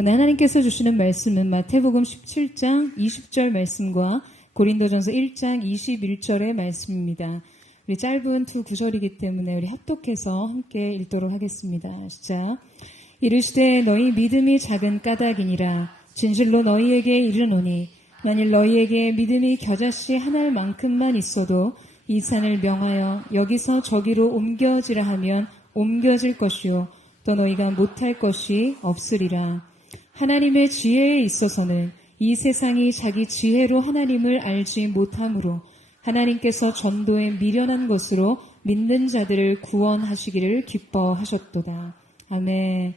오늘 하나님께서 주시는 말씀은 마태복음 17장 20절 말씀과 고린도전서 1장 21절의 말씀입니다. 우리 짧은 두 구절이기 때문에 우리 합독해서 함께 읽도록 하겠습니다. 시작. 이르시되 너희 믿음이 작은 까닭이니라. 진실로 너희에게 이르노니 만일 너희에게 믿음이 겨자씨 한 알만큼만 있어도 이 산을 명하여 여기서 저기로 옮겨지라 하면 옮겨질 것이요 또 너희가 못할 것이 없으리라. 하나님의 지혜에 있어서는 이 세상이 자기 지혜로 하나님을 알지 못하므로 하나님께서 전도에 미련한 것으로 믿는 자들을 구원하시기를 기뻐하셨도다. 아멘.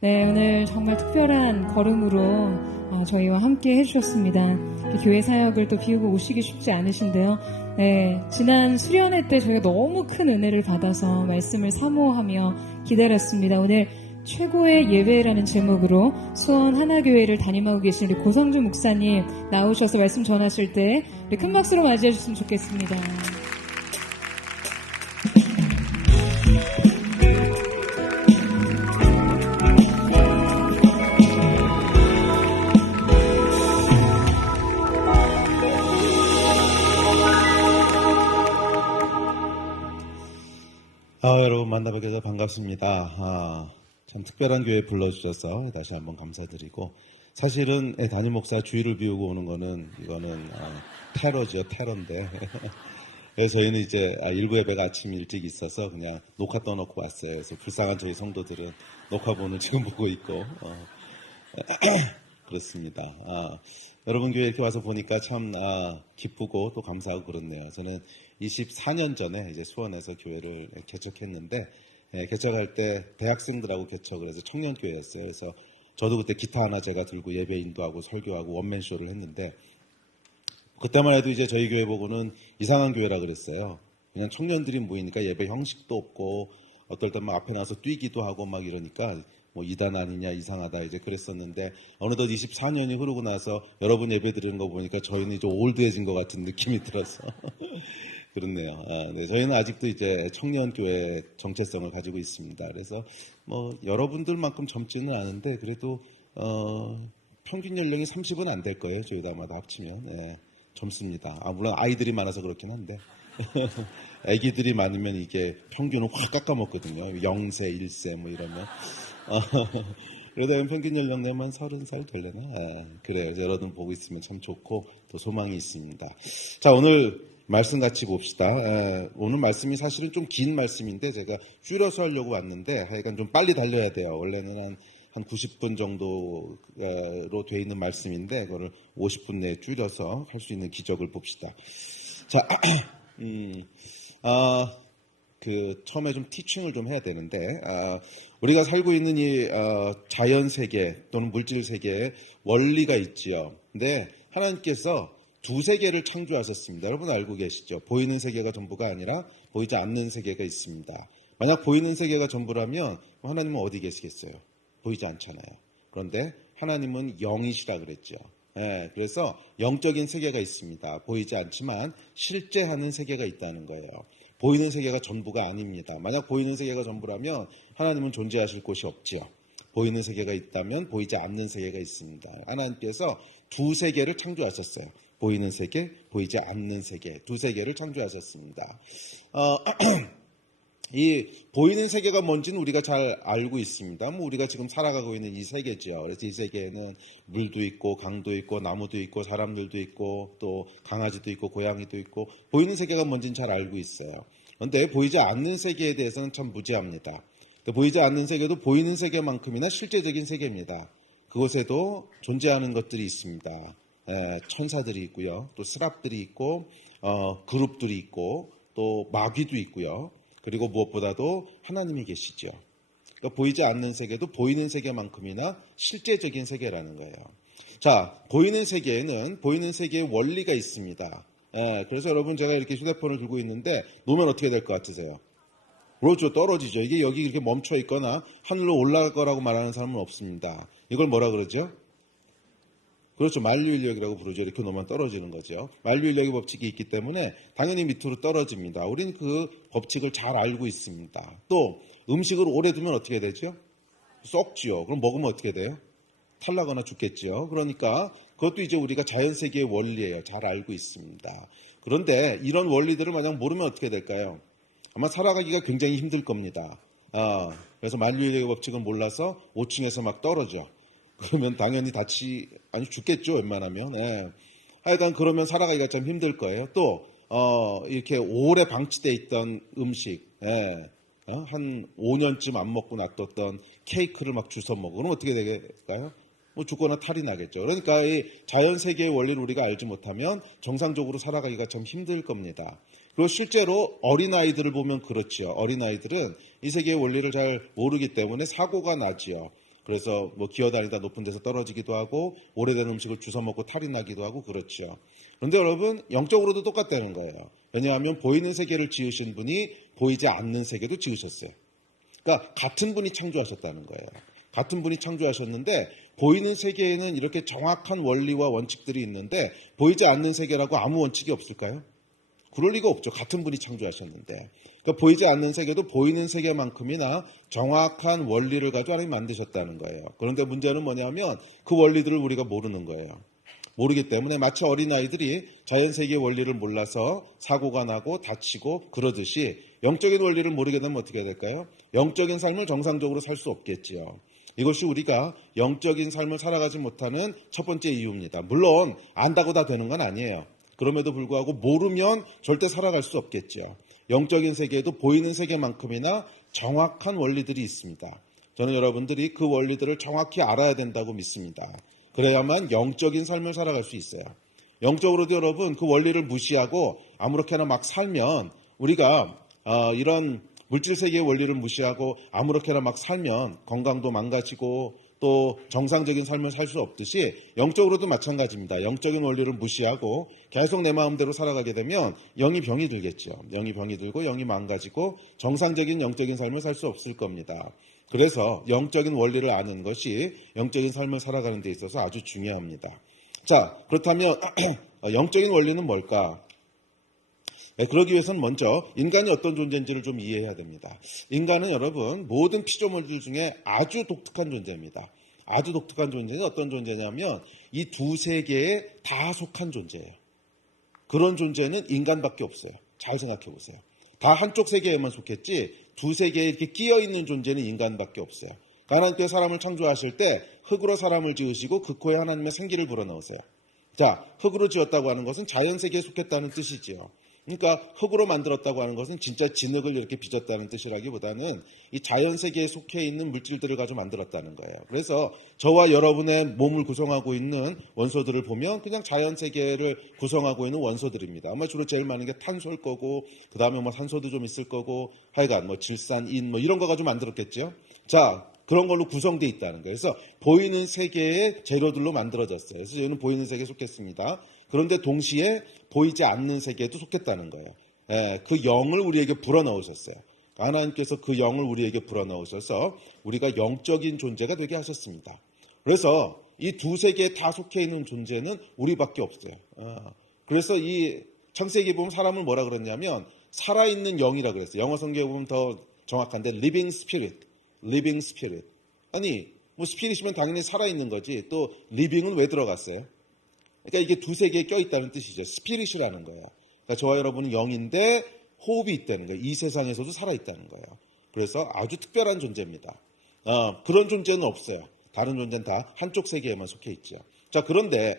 네, 오늘 정말 특별한 걸음으로 저희와 함께 해주셨습니다. 교회 사역을 또 비우고 오시기 쉽지 않으신데요. 네, 지난 수련회 때 저희가 너무 큰 은혜를 받아서 말씀을 사모하며 기다렸습니다. 오늘 최고의 예배라는 제목으로 수원 하나교회를 담임하고 계신 우리 고성주 목사님 나오셔서 말씀 전하실 때 우리 큰 박수로 맞이해 주셨으면 좋겠습니다. 여러분 만나뵙게 돼서 반갑습니다. 참 특별한 교회에 불러주셔서 다시 한번 감사드리고, 사실은 담임 목사 주일을 비우고 오는 이거는 테러죠, 테러인데. 그래서 저희는 이제 일부 예배가 아침 일찍 있어서 그냥 녹화 떠놓고 왔어요. 그래서 불쌍한 저희 성도들은 녹화본을 지금 보고 있고 그렇습니다. 여러분 교회 이렇게 와서 보니까 참 기쁘고 또 감사하고 그렇네요. 저는 24년 전에 이제 수원에서 교회를 개척했는데, 개척할 때 대학생들하고 개척을 해서 청년교회였어요. 그래서 저도 그때 기타 하나 제가 들고 예배 인도하고 설교하고 원맨쇼를 했는데, 그때만 해도 이제 저희 교회 보고는 이상한 교회라 그랬어요. 그냥 청년들이 모이니까 예배 형식도 없고, 어떨 때 막 앞에 나와서 뛰기도 하고 막 이러니까 뭐 이단 아니냐, 이상하다 이제 그랬었는데, 어느덧 24년이 흐르고 나서 여러분 예배 드리는 거 보니까 저희는 이제 올드해진 것 같은 느낌이 들어서 그렇네요. 네, 저희는 아직도 이제 청년교회 정체성을 가지고 있습니다. 그래서 뭐 여러분들만큼 젊지는 않은데 그래도 평균 연령이 30은 안 될 거예요. 저희 다마다 합치면. 네, 젊습니다. 물론 아이들이 많아서 그렇긴 한데 아기들이 많으면 이게 평균을 확 깎아먹거든요. 0세, 1세 뭐 이러면 그러다 평균 연령 내면 30살 되려나? 그래요. 그래서 여러분 보고 있으면 참 좋고 또 소망이 있습니다. 자, 오늘 말씀 같이 봅시다. 오늘 말씀이 사실은 좀 긴 말씀인데 제가 줄여서 하려고 왔는데 하여간 좀 빨리 달려야 돼요. 원래는 한 90분 정도로 돼 있는 말씀인데 그거를 50분 내에 줄여서 할 수 있는 기적을 봅시다. 자, 처음에 좀 티칭을 좀 해야 되는데, 우리가 살고 있는 이 자연 세계 또는 물질 세계에 원리가 있지요. 근데 하나님께서 두 세계를 창조하셨습니다. 여러분 알고 계시죠? 보이는 세계가 전부가 아니라 보이지 않는 세계가 있습니다. 만약 보이는 세계가 전부라면 하나님은 어디 계시겠어요? 보이지 않잖아요. 그런데 하나님은 영이시라 그랬죠. 그래서 영적인 세계가 있습니다. 보이지 않지만 실제하는 세계가 있다는 거예요. 보이는 세계가 전부가 아닙니다. 만약 보이는 세계가 전부라면 하나님은 존재하실 곳이 없지요. 보이는 세계가 있다면 보이지 않는 세계가 있습니다. 하나님께서 두 세계를 창조하셨어요. 보이는 세계, 보이지 않는 세계, 두 세계를 창조하셨습니다. 이 보이는 세계가 뭔지는 우리가 잘 알고 있습니다. 우리가 지금 살아가고 있는 이 세계죠. 그래서 이 세계에는 물도 있고 강도 있고 나무도 있고 사람들도 있고 또 강아지도 있고 고양이도 있고 보이는 세계가 뭔지는 잘 알고 있어요. 그런데 보이지 않는 세계에 대해서는 참 무지합니다. 보이지 않는 세계도 보이는 세계만큼이나 실제적인 세계입니다. 그곳에도 존재하는 것들이 있습니다. 천사들이 있고요. 또 스랍들이 있고 그룹들이 있고 또 마귀도 있고요. 그리고 무엇보다도 하나님이 계시죠. 그러니까 보이지 않는 세계도 보이는 세계만큼이나 실제적인 세계라는 거예요. 자, 보이는 세계에는 보이는 세계의 원리가 있습니다. 그래서 여러분 제가 이렇게 휴대폰을 들고 있는데 놓으면 어떻게 될 것 같으세요? 그렇죠. 떨어지죠. 이게 여기 이렇게 멈춰 있거나 하늘로 올라갈 거라고 말하는 사람은 없습니다. 이걸 뭐라 그러죠? 그렇죠. 만류인력이라고 부르죠. 이렇게 놓으면 떨어지는 거죠. 만류인력의 법칙이 있기 때문에 당연히 밑으로 떨어집니다. 우리는 그 법칙을 잘 알고 있습니다. 또 음식을 오래 두면 어떻게 되죠? 썩지요. 그럼 먹으면 어떻게 돼요? 탈나거나 죽겠죠. 그러니까 그것도 이제 우리가 자연세계의 원리예요. 잘 알고 있습니다. 그런데 이런 원리들을 만약 모르면 어떻게 될까요? 아마 살아가기가 굉장히 힘들 겁니다. 그래서 만유인력의 법칙을 몰라서 5층에서 막 떨어져. 그러면 당연히 아니 죽겠죠, 웬만하면. 예. 하여간 그러면 살아가기가 참 힘들 거예요. 또 이렇게 오래 방치돼 있던 음식, 한 5년쯤 안 먹고 놔뒀던 케이크를 막 주워 먹고 그럼 어떻게 될까요? 뭐 죽거나 탈이 나겠죠. 그러니까 이 자연 세계의 원리를 우리가 알지 못하면 정상적으로 살아가기가 참 힘들 겁니다. 그리고 실제로 어린아이들을 보면 그렇지요. 어린아이들은 이 세계의 원리를 잘 모르기 때문에 사고가 나지요. 그래서 뭐 기어다니다 높은 데서 떨어지기도 하고 오래된 음식을 주워 먹고 탈이 나기도 하고 그렇죠. 그런데 여러분 영적으로도 똑같다는 거예요. 왜냐하면 보이는 세계를 지으신 분이 보이지 않는 세계도 지으셨어요. 그러니까 같은 분이 창조하셨다는 거예요. 같은 분이 창조하셨는데 보이는 세계에는 이렇게 정확한 원리와 원칙들이 있는데 보이지 않는 세계라고 아무 원칙이 없을까요? 그럴 리가 없죠. 같은 분이 창조하셨는데. 그러니까 보이지 않는 세계도 보이는 세계만큼이나 정확한 원리를 가지고 하나님 만드셨다는 거예요. 그런데 문제는 뭐냐면 그 원리들을 우리가 모르는 거예요. 모르기 때문에 마치 어린아이들이 자연세계의 원리를 몰라서 사고가 나고 다치고 그러듯이 영적인 원리를 모르게 되면 어떻게 될까요? 영적인 삶을 정상적으로 살 수 없겠지요. 이것이 우리가 영적인 삶을 살아가지 못하는 첫 번째 이유입니다. 물론 안다고 다 되는 건 아니에요. 그럼에도 불구하고 모르면 절대 살아갈 수 없겠죠. 영적인 세계에도 보이는 세계만큼이나 정확한 원리들이 있습니다. 저는 여러분들이 그 원리들을 정확히 알아야 된다고 믿습니다. 그래야만 영적인 삶을 살아갈 수 있어요. 영적으로도 여러분 그 원리를 무시하고 아무렇게나 막 살면 우리가 이런 물질세계의 원리를 무시하고 아무렇게나 막 살면 건강도 망가지고 또 정상적인 삶을 살 수 없듯이 영적으로도 마찬가지입니다. 영적인 원리를 무시하고 계속 내 마음대로 살아가게 되면 영이 병이 들겠죠. 영이 병이 들고 영이 망가지고 정상적인 영적인 삶을 살 수 없을 겁니다. 그래서 영적인 원리를 아는 것이 영적인 삶을 살아가는 데 있어서 아주 중요합니다. 자, 그렇다면 영적인 원리는 뭘까? 그러기 위해서는 먼저 인간이 어떤 존재인지를 좀 이해해야 됩니다. 인간은 여러분 모든 피조물들 중에 아주 독특한 존재입니다. 아주 독특한 존재는 어떤 존재냐면 이 두 세계에 다 속한 존재예요. 그런 존재는 인간밖에 없어요. 잘 생각해 보세요. 다 한쪽 세계에만 속했지 두 세계에 이렇게 끼어 있는 존재는 인간밖에 없어요. 하나님께서 사람을 창조하실 때 흙으로 사람을 지으시고 그 코에 하나님의 생기를 불어넣으세요. 자, 흙으로 지었다고 하는 것은 자연 세계에 속했다는 뜻이지요. 그러니까 흙으로 만들었다고 하는 것은 진짜 진흙을 이렇게 빚었다는 뜻이라기보다는 이 자연 세계에 속해 있는 물질들을 가지고 만들었다는 거예요. 그래서 저와 여러분의 몸을 구성하고 있는 원소들을 보면 그냥 자연 세계를 구성하고 있는 원소들입니다. 아마 주로 제일 많은 게 탄소일 거고 그 다음에 뭐 산소도 좀 있을 거고 하여간 뭐 질산, 인 뭐 이런 거 가지고 만들었겠죠. 자, 그런 걸로 구성되어 있다는 거예요. 그래서 보이는 세계의 재료들로 만들어졌어요. 그래서 저희는 보이는 세계에 속했습니다. 그런데 동시에 보이지 않는 세계에도 속했다는 거예요. 그 영을 우리에게 불어넣으셨어요. 하나님께서 그 영을 우리에게 불어넣으셔서 우리가 영적인 존재가 되게 하셨습니다. 그래서 이 두 세계에 다 속해 있는 존재는 우리밖에 없어요. 그래서 이 창세기에 보면 사람을 뭐라 그랬냐면 살아있는 영이라 그랬어요. 영어 성경에 보면 더 정확한데 living spirit. 아니 뭐 스피릿이면 당연히 살아있는 거지 또 living은 왜 들어갔어요? 그러니까 이게 두 세계에 껴있다는 뜻이죠. 스피릿이라는 거예요. 그러니까 저와 여러분은 영인데 호흡이 있다는 거예요. 이 세상에서도 살아있다는 거예요. 그래서 아주 특별한 존재입니다. 그런 존재는 없어요. 다른 존재는 다 한쪽 세계에만 속해 있죠. 자, 그런데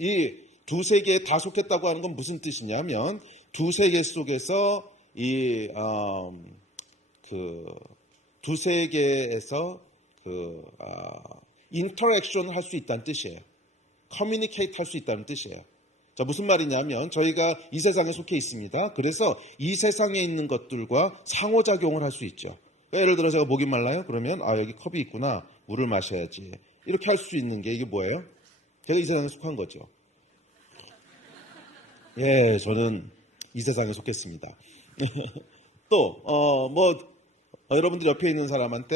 이 두 세계에 다 속했다고 하는 건 무슨 뜻이냐면 두 세계 속에서 두 세계에서 인터랙션을 할 수 있다는 뜻이에요. 커뮤니케이트 할 수 있다는 뜻이에요. 자, 무슨 말이냐면 저희가 이 세상에 속해 있습니다. 그래서 이 세상에 있는 것들과 상호작용을 할 수 있죠. 그러니까 예를 들어 제가 목이 말라요? 그러면 여기 컵이 있구나. 물을 마셔야지. 이렇게 할 수 있는 게 이게 뭐예요? 제가 이 세상에 속한 거죠. 예, 저는 이 세상에 속했습니다. 또 여러분들 옆에 있는 사람한테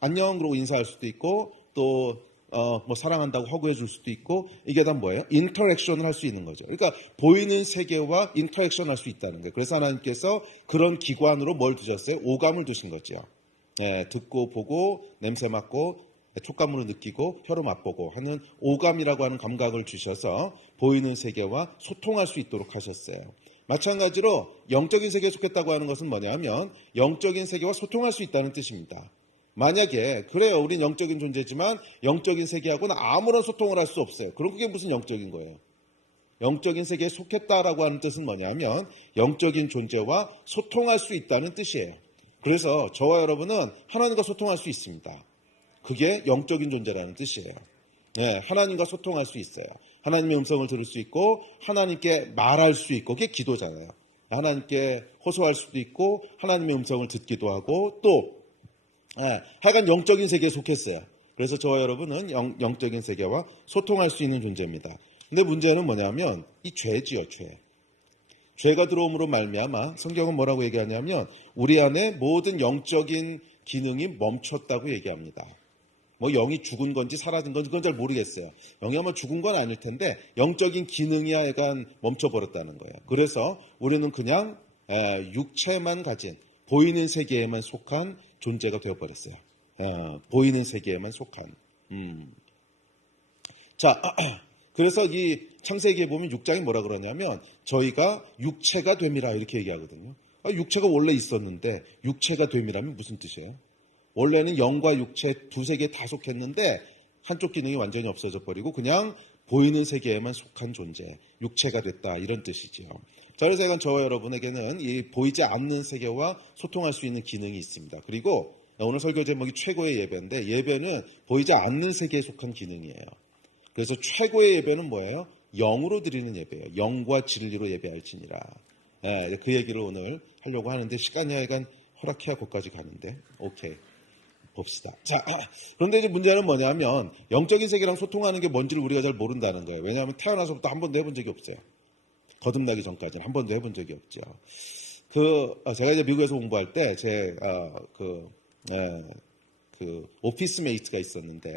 안녕 그러고 인사할 수도 있고 또 사랑한다고 허구해 줄 수도 있고 이게 다 뭐예요? 인터랙션을 할 수 있는 거죠. 그러니까 보이는 세계와 인터랙션 할 수 있다는 거예요. 그래서 하나님께서 그런 기관으로 뭘 두셨어요? 오감을 두신 거죠. 듣고 보고 냄새 맡고 촉감으로 느끼고 혀로 맛보고 하는 오감이라고 하는 감각을 주셔서 보이는 세계와 소통할 수 있도록 하셨어요. 마찬가지로 영적인 세계에 속했다고 하는 것은 뭐냐면 영적인 세계와 소통할 수 있다는 뜻입니다. 만약에 그래요, 우린 영적인 존재지만 영적인 세계하고는 아무런 소통을 할 수 없어요. 그럼 그게 무슨 영적인 거예요? 영적인 세계에 속했다라고 하는 뜻은 뭐냐면 영적인 존재와 소통할 수 있다는 뜻이에요. 그래서 저와 여러분은 하나님과 소통할 수 있습니다. 그게 영적인 존재라는 뜻이에요. 네, 하나님과 소통할 수 있어요. 하나님의 음성을 들을 수 있고 하나님께 말할 수 있고, 그게 기도잖아요. 하나님께 호소할 수도 있고 하나님의 음성을 듣기도 하고, 또 하여간 영적인 세계에 속했어요. 그래서 저와 여러분은 영적인 세계와 소통할 수 있는 존재입니다. 근데 문제는 뭐냐면 이 죄지요, 죄. 죄가 들어옴으로 말미암아 성경은 뭐라고 얘기하냐면 우리 안에 모든 영적인 기능이 멈췄다고 얘기합니다. 뭐 영이 죽은 건지 사라진 건지 그건 잘 모르겠어요. 영이 아마 죽은 건 아닐 텐데 영적인 기능이 약간 멈춰버렸다는 거예요. 그래서 우리는 그냥 육체만 가진 보이는 세계에만 속한 존재가 되어버렸어요. 보이는 세계에만 속한. 자, 그래서 이 창세기에 보면 6장이 뭐라 그러냐면 저희가 육체가 됨이라 이렇게 얘기하거든요. 육체가 원래 있었는데 육체가 됨이라면 무슨 뜻이에요? 원래는 영과 육체 두 세계에 다 속했는데 한쪽 기능이 완전히 없어져 버리고 그냥 보이는 세계에만 속한 존재, 육체가 됐다, 이런 뜻이지요. 자, 그래서 제가 저와 여러분에게는 이 보이지 않는 세계와 소통할 수 있는 기능이 있습니다. 그리고 오늘 설교 제목이 최고의 예배인데 예배는 보이지 않는 세계에 속한 기능이에요. 그래서 최고의 예배는 뭐예요? 영으로 드리는 예배예요. 영과 진리로 예배할지니라. 그 얘기를 오늘 하려고 하는데 시간이 약간 허락해야 거기까지 가는데 오케이. 봅시다. 자, 그런데 이제 문제는 뭐냐면 영적인 세계랑 소통하는 게 뭔지를 우리가 잘 모른다는 거예요. 왜냐하면 태어나서부터 한 번도 해본 적이 없어요. 거듭나기 전까지는 한 번도 해본 적이 없죠. 제가 이제 미국에서 공부할 때 그 오피스 메이트가 있었는데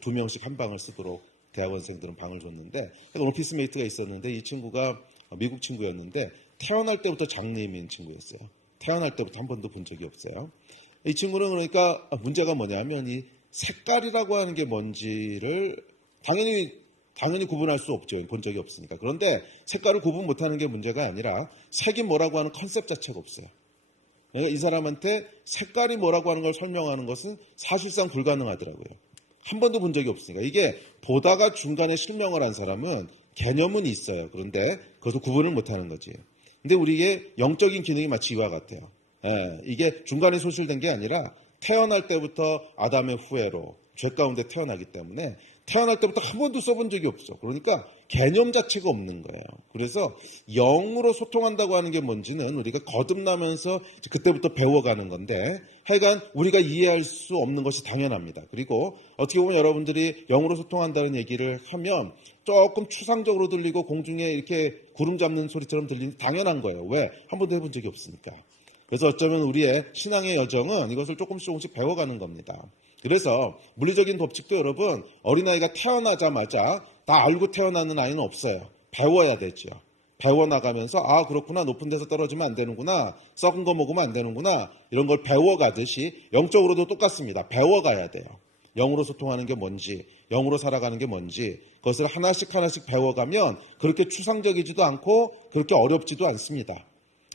두 명씩 한 방을 쓰도록 대학원생들은 방을 줬는데 오피스 메이트가 있었는데 이 친구가 미국 친구였는데 태어날 때부터 장래인인 친구였어요. 태어날 때부터 한 번도 본 적이 없어요. 이 친구는 그러니까 문제가 뭐냐면 이 색깔이라고 하는 게 뭔지를 당연히 구분할 수 없죠. 본 적이 없으니까. 그런데 색깔을 구분 못하는 게 문제가 아니라 색이 뭐라고 하는 컨셉 자체가 없어요. 그러니까 이 사람한테 색깔이 뭐라고 하는 걸 설명하는 것은 사실상 불가능하더라고요. 한 번도 본 적이 없으니까. 이게 보다가 중간에 실명을 한 사람은 개념은 있어요. 그런데 그것을 구분을 못하는 거지. 근데 우리의 영적인 기능이 마치 이와 같아요. 이게 중간에 소실된 게 아니라 태어날 때부터 아담의 후예로 죄 가운데 태어나기 때문에 태어날 때부터 한 번도 써본 적이 없어. 그러니까 개념 자체가 없는 거예요. 그래서 영으로 소통한다고 하는 게 뭔지는 우리가 거듭나면서 그때부터 배워가는 건데 하여간 우리가 이해할 수 없는 것이 당연합니다. 그리고 어떻게 보면 여러분들이 영으로 소통한다는 얘기를 하면 조금 추상적으로 들리고 공중에 이렇게 구름 잡는 소리처럼 들리는 당연한 거예요. 왜? 한 번도 해본 적이 없으니까. 그래서 어쩌면 우리의 신앙의 여정은 이것을 조금씩 배워가는 겁니다. 그래서 물리적인 법칙도 여러분 어린아이가 태어나자마자 다 알고 태어나는 아이는 없어요. 배워야 되죠. 배워나가면서 그렇구나, 높은 데서 떨어지면 안 되는구나, 썩은 거 먹으면 안 되는구나, 이런 걸 배워가듯이 영적으로도 똑같습니다. 배워가야 돼요. 영으로 소통하는 게 뭔지, 영으로 살아가는 게 뭔지 그것을 하나씩 배워가면 그렇게 추상적이지도 않고 그렇게 어렵지도 않습니다.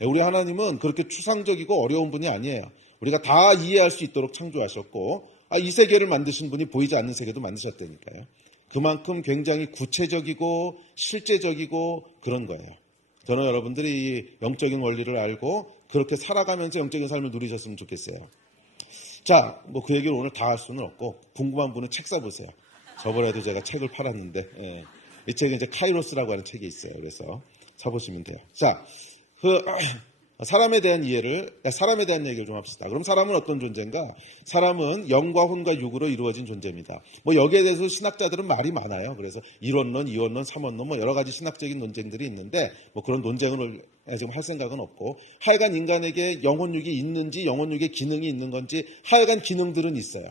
우리 하나님은 그렇게 추상적이고 어려운 분이 아니에요. 우리가 다 이해할 수 있도록 창조하셨고 이 세계를 만드신 분이 보이지 않는 세계도 만드셨다니까요. 그만큼 굉장히 구체적이고 실제적이고 그런 거예요. 저는 여러분들이 이 영적인 원리를 알고 그렇게 살아가면서 영적인 삶을 누리셨으면 좋겠어요. 자, 뭐 그 얘기를 오늘 다 할 수는 없고 궁금한 분은 책 사보세요. 저번에도 제가 책을 팔았는데 이 책은 이제 카이로스라고 하는 책이 있어요. 그래서 사보시면 돼요. 자, 사람에 대한 얘기를 좀 합시다. 그럼 사람은 어떤 존재인가? 사람은 영과 혼과 육으로 이루어진 존재입니다. 뭐 여기에 대해서 신학자들은 말이 많아요. 그래서 이원론, 이원론, 삼원론 뭐 여러 가지 신학적인 논쟁들이 있는데 뭐 그런 논쟁을 지금 할 생각은 없고 하여간 인간에게 영혼육이 있는지 영혼육의 기능이 있는 건지 하여간 기능들은 있어요.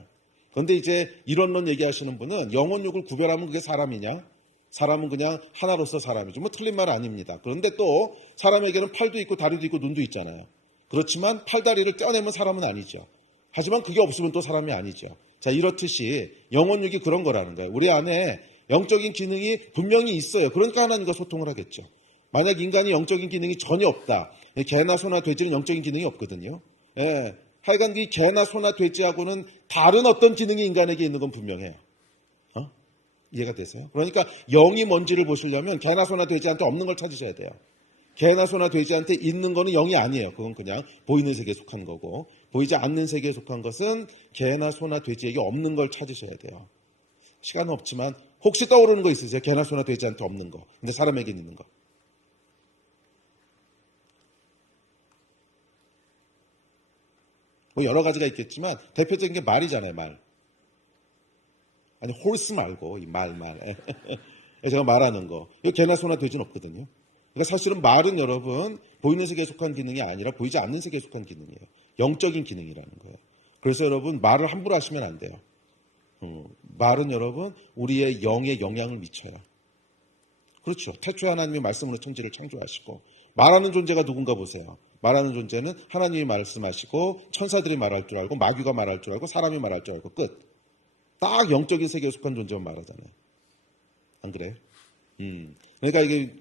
그런데 이제 이원론 얘기하시는 분은 영혼육을 구별하면 그게 사람이냐? 사람은 그냥 하나로서 사람이죠. 뭐 틀린 말 아닙니다. 그런데 또 사람에게는 팔도 있고 다리도 있고 눈도 있잖아요. 그렇지만 팔다리를 떼어내면 사람은 아니죠. 하지만 그게 없으면 또 사람이 아니죠. 자, 이렇듯이 영혼육이 그런 거라는 거예요. 우리 안에 영적인 기능이 분명히 있어요. 그러니까 하나님과 소통을 하겠죠. 만약 인간이 영적인 기능이 전혀 없다. 개나 소나 돼지는 영적인 기능이 없거든요. 예, 하여간 이 개나 소나 돼지하고는 다른 어떤 기능이 인간에게 있는 건 분명해요. 이해가 되세요? 그러니까 영이 뭔지를 보시려면 개나 소나 돼지한테 없는 걸 찾으셔야 돼요. 개나 소나 돼지한테 있는 거는 영이 아니에요. 그건 그냥 보이는 세계에 속한 거고, 보이지 않는 세계에 속한 것은 개나 소나 돼지에게 없는 걸 찾으셔야 돼요. 시간은 없지만 혹시 떠오르는 거 있으세요? 개나 소나 돼지한테 없는 거, 근데 사람에게 있는 거. 뭐 여러 가지가 있겠지만 대표적인 게 말이잖아요. 말. 아니 홀스 말고 이 말. 제가 말하는 거. 이거 개나 소나 돼지는 없거든요. 그러니까 사실은 말은 여러분 보이는 세계에 속한 기능이 아니라 보이지 않는 세계에 속한 기능이에요. 영적인 기능이라는 거예요. 그래서 여러분 말을 함부로 하시면 안 돼요. 말은 여러분 우리의 영에 영향을 미쳐요. 그렇죠. 태초에 하나님이 말씀으로 천지를 창조하시고 말하는 존재가 누군가 보세요. 말하는 존재는 하나님이 말씀하시고 천사들이 말할 줄 알고 마귀가 말할 줄 알고 사람이 말할 줄 알고 끝. 딱 영적인 세계에 속한 존재만 말하잖아요. 안 그래요? 그러니까 이게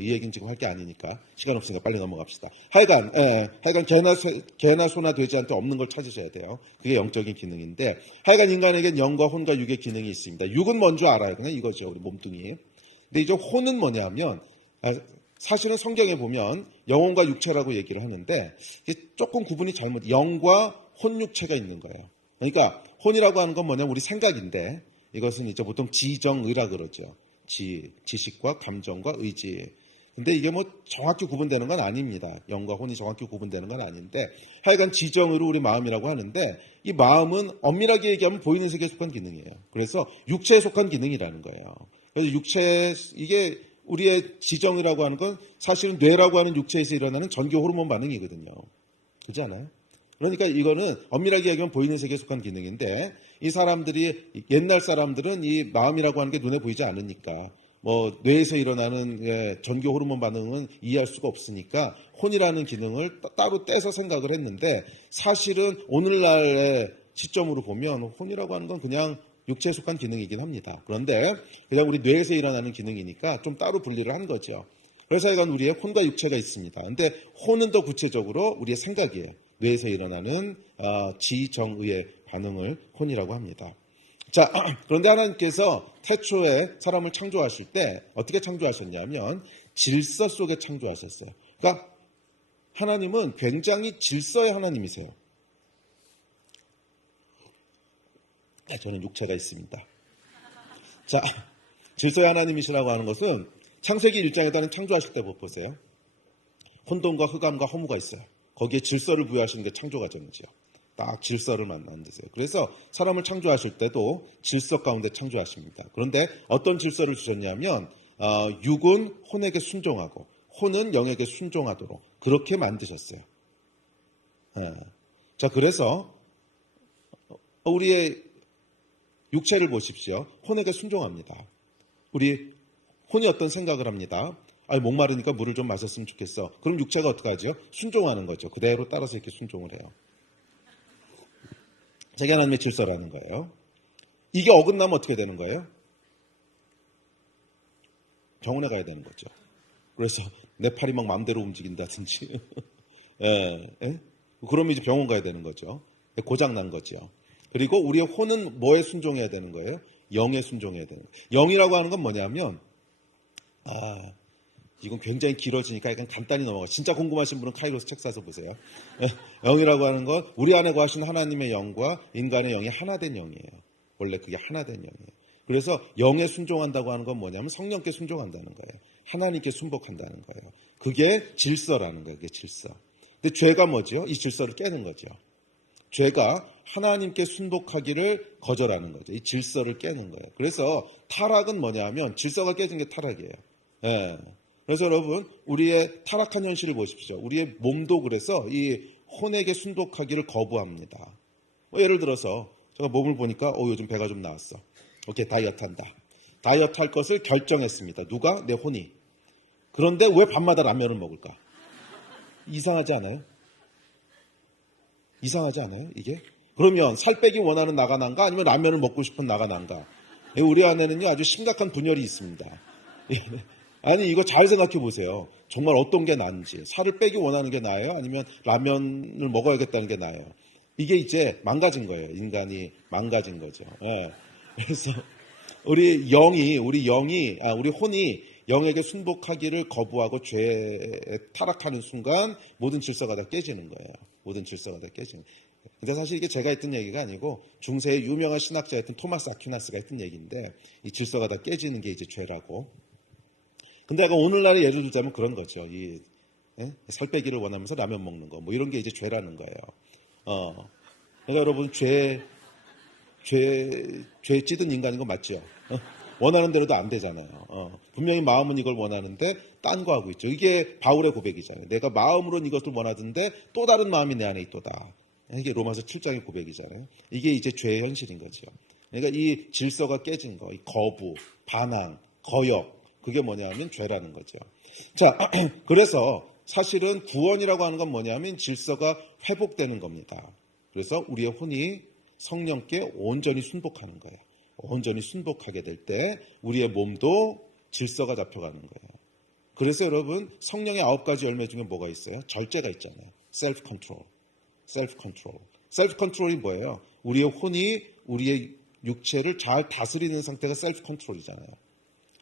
이 얘기는 지금 할 게 아니니까 시간 없으니까 빨리 넘어갑시다. 하여간 개나 소나 돼지한테 없는 걸 찾으셔야 돼요. 그게 영적인 기능인데 하여간 인간에겐 영과 혼과 육의 기능이 있습니다. 육은 뭔지 알아요. 그냥 이거죠. 우리 몸뚱이. 근데 이제 혼은 뭐냐면 사실은 성경에 보면 영혼과 육체라고 얘기를 하는데 조금 구분이 잘못 영과 혼육체가 있는 거예요. 그러니까 혼이라고 하는 건 뭐냐면 우리 생각인데 이것은 이제 보통 지정의라 그러죠. 지식과 감정과 의지. 근데 이게 뭐 정확히 구분되는 건 아닙니다. 영과 혼이 정확히 구분되는 건 아닌데 하여간 지정의로 우리 마음이라고 하는데 이 마음은 엄밀하게 얘기하면 보이는 세계에 속한 기능이에요. 그래서 육체에 속한 기능이라는 거예요. 그래서 육체 이게 우리의 지정이라고 하는 건 사실은 뇌라고 하는 육체에서 일어나는 전기 호르몬 반응이거든요. 그렇지 않아요? 그러니까 이거는 엄밀하게 얘기하면 보이는 세계에 속한 기능인데 이 사람들이 옛날 사람들은 이 마음이라고 하는 게 눈에 보이지 않으니까 뭐 뇌에서 일어나는 전기 호르몬 반응은 이해할 수가 없으니까 혼이라는 기능을 따로 떼서 생각을 했는데 사실은 오늘날의 시점으로 보면 혼이라고 하는 건 그냥 육체에 속한 기능이긴 합니다. 그런데 그냥 우리 뇌에서 일어나는 기능이니까 좀 따로 분리를 한 거죠. 그래서 이건 우리의 혼과 육체가 있습니다. 근데 혼은 더 구체적으로 우리의 생각이에요. 뇌에서 일어나는 지정의의 반응을 혼이라고 합니다. 자, 그런데 하나님께서 태초에 사람을 창조하실 때 어떻게 창조하셨냐면 질서 속에 창조하셨어요. 그러니까 하나님은 굉장히 질서의 하나님이세요. 저는 육체가 있습니다. 자, 질서의 하나님이시라고 하는 것은 창세기 1장에다는 창조하실 때 보세요. 혼돈과 흑암과 허무가 있어요. 거기에 질서를 부여하시는 게 창조 과정이죠. 딱 질서를 만드세요. 그래서 사람을 창조하실 때도 질서 가운데 창조하십니다. 그런데 어떤 질서를 주셨냐면 육은 혼에게 순종하고 혼은 영에게 순종하도록 그렇게 만드셨어요. 자, 그래서 우리의 육체를 보십시오. 혼에게 순종합니다. 우리 혼이 어떤 생각을 합니다. 목마르니까 물을 좀 마셨으면 좋겠어. 그럼 육체가 어떻게 하죠? 순종하는 거죠. 그대로 따라서 이렇게 순종을 해요. 저게 하나님의 질서라는 거예요. 이게 어긋나면 어떻게 되는 거예요? 병원에 가야 되는 거죠. 그래서 내 팔이 막 마음대로 움직인다든지 그러면 이제 병원 가야 되는 거죠. 고장 난 거죠. 그리고 우리의 혼은 뭐에 순종해야 되는 거예요? 영에 순종해야 되는 거예요. 영이라고 하는 건 뭐냐면 이건 굉장히 길어지니까 약간 간단히 넘어가. 진짜 궁금하신 분은 카이로스 책 사서 보세요. 영이라고 하는 건 우리 안에 거하신 하나님의 영과 인간의 영이 하나 된 영이에요. 원래 그게 하나 된 영이에요. 그래서 영에 순종한다고 하는 건 뭐냐면 성령께 순종한다는 거예요. 하나님께 순복한다는 거예요. 그게 질서라는 거예요. 그게 질서. 근데 죄가 뭐죠? 이 질서를 깨는 거죠. 죄가 하나님께 순복하기를 거절하는 거죠. 이 질서를 깨는 거예요. 그래서 타락은 뭐냐면 질서가 깨진 게 타락이에요. 그래서 여러분 우리의 타락한 현실을 보십시오. 우리의 몸도 그래서 이 혼에게 순복하기를 거부합니다. 예를 들어서 제가 몸을 보니까 요즘 배가 좀 나왔어. 오케이, 다이어트 한다. 다이어트 할 것을 결정했습니다. 누가? 내 혼이. 그런데 왜 밤마다 라면을 먹을까? 이상하지 않아요? 이상하지 않아요? 이게? 그러면 살 빼기 원하는 나가 난가 아니면 라면을 먹고 싶은 나가 난가? 우리 안에는요 아주 심각한 분열이 있습니다. 아니 이거 잘 생각해 보세요. 정말 어떤 게 나은지. 살을 빼기 원하는 게 나아요? 아니면 라면을 먹어야겠다는 게 나아요? 이게 이제 망가진 거예요. 인간이 망가진 거죠. 예. 그래서 우리 혼이 영에게 순복하기를 거부하고 죄에 타락하는 순간 모든 질서가 다 깨지는 거예요. 모든 질서가 다 깨지는 거예요. 근데 사실 이게 제가 했던 얘기가 아니고 중세의 유명한 신학자였던 토마스 아퀴나스가 했던 얘기인데 이 질서가 다 깨지는 게 이제 죄라고. 근데 아까 오늘날의 예를 들자면 그런 거죠. 살 빼기를 원하면서 라면 먹는 거, 뭐 이런 게 이제 죄라는 거예요. 그러니까 여러분 죄 찌든 인간인 거 맞죠? 원하는 대로도 안 되잖아요. 분명히 마음은 이걸 원하는데 딴 거 하고 있죠. 이게 바울의 고백이잖아요. 내가 마음으로는 이것을 원하던데 또 다른 마음이 내 안에 있도다. 이게 로마서 7장의 고백이잖아요. 이게 이제 죄의 현실인 거죠. 그러니까 이 질서가 깨진 거, 이 거부, 반항, 거역, 그게 뭐냐면 죄라는 거죠. 자, 그래서 사실은 구원이라고 하는 건 뭐냐면 질서가 회복되는 겁니다. 그래서 우리의 혼이 성령께 온전히 순복하는 거예요. 온전히 순복하게 될 때 우리의 몸도 질서가 잡혀가는 거예요. 그래서 여러분 성령의 9가지 열매 중에 뭐가 있어요? 절제가 있잖아요. 셀프 컨트롤. 셀프 컨트롤. 셀프 컨트롤이 뭐예요? 우리의 혼이 우리의 육체를 잘 다스리는 상태가 셀프 컨트롤이잖아요.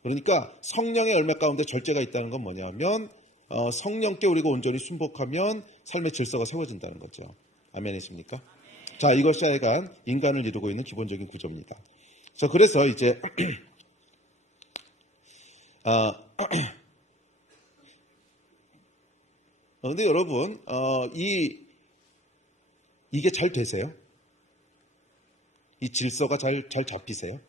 그러니까 성령의 열매 가운데 절제가 있다는 건 뭐냐면 성령께 우리가 온전히 순복하면 삶의 질서가 세워진다는 거죠. 아멘이십니까? 자, 이것이 하여간 인간을 이루고 있는 기본적인 구조입니다. 자, 그래서 이제 근데 여러분 이게 잘 되세요? 이 질서가 잘 잡히세요?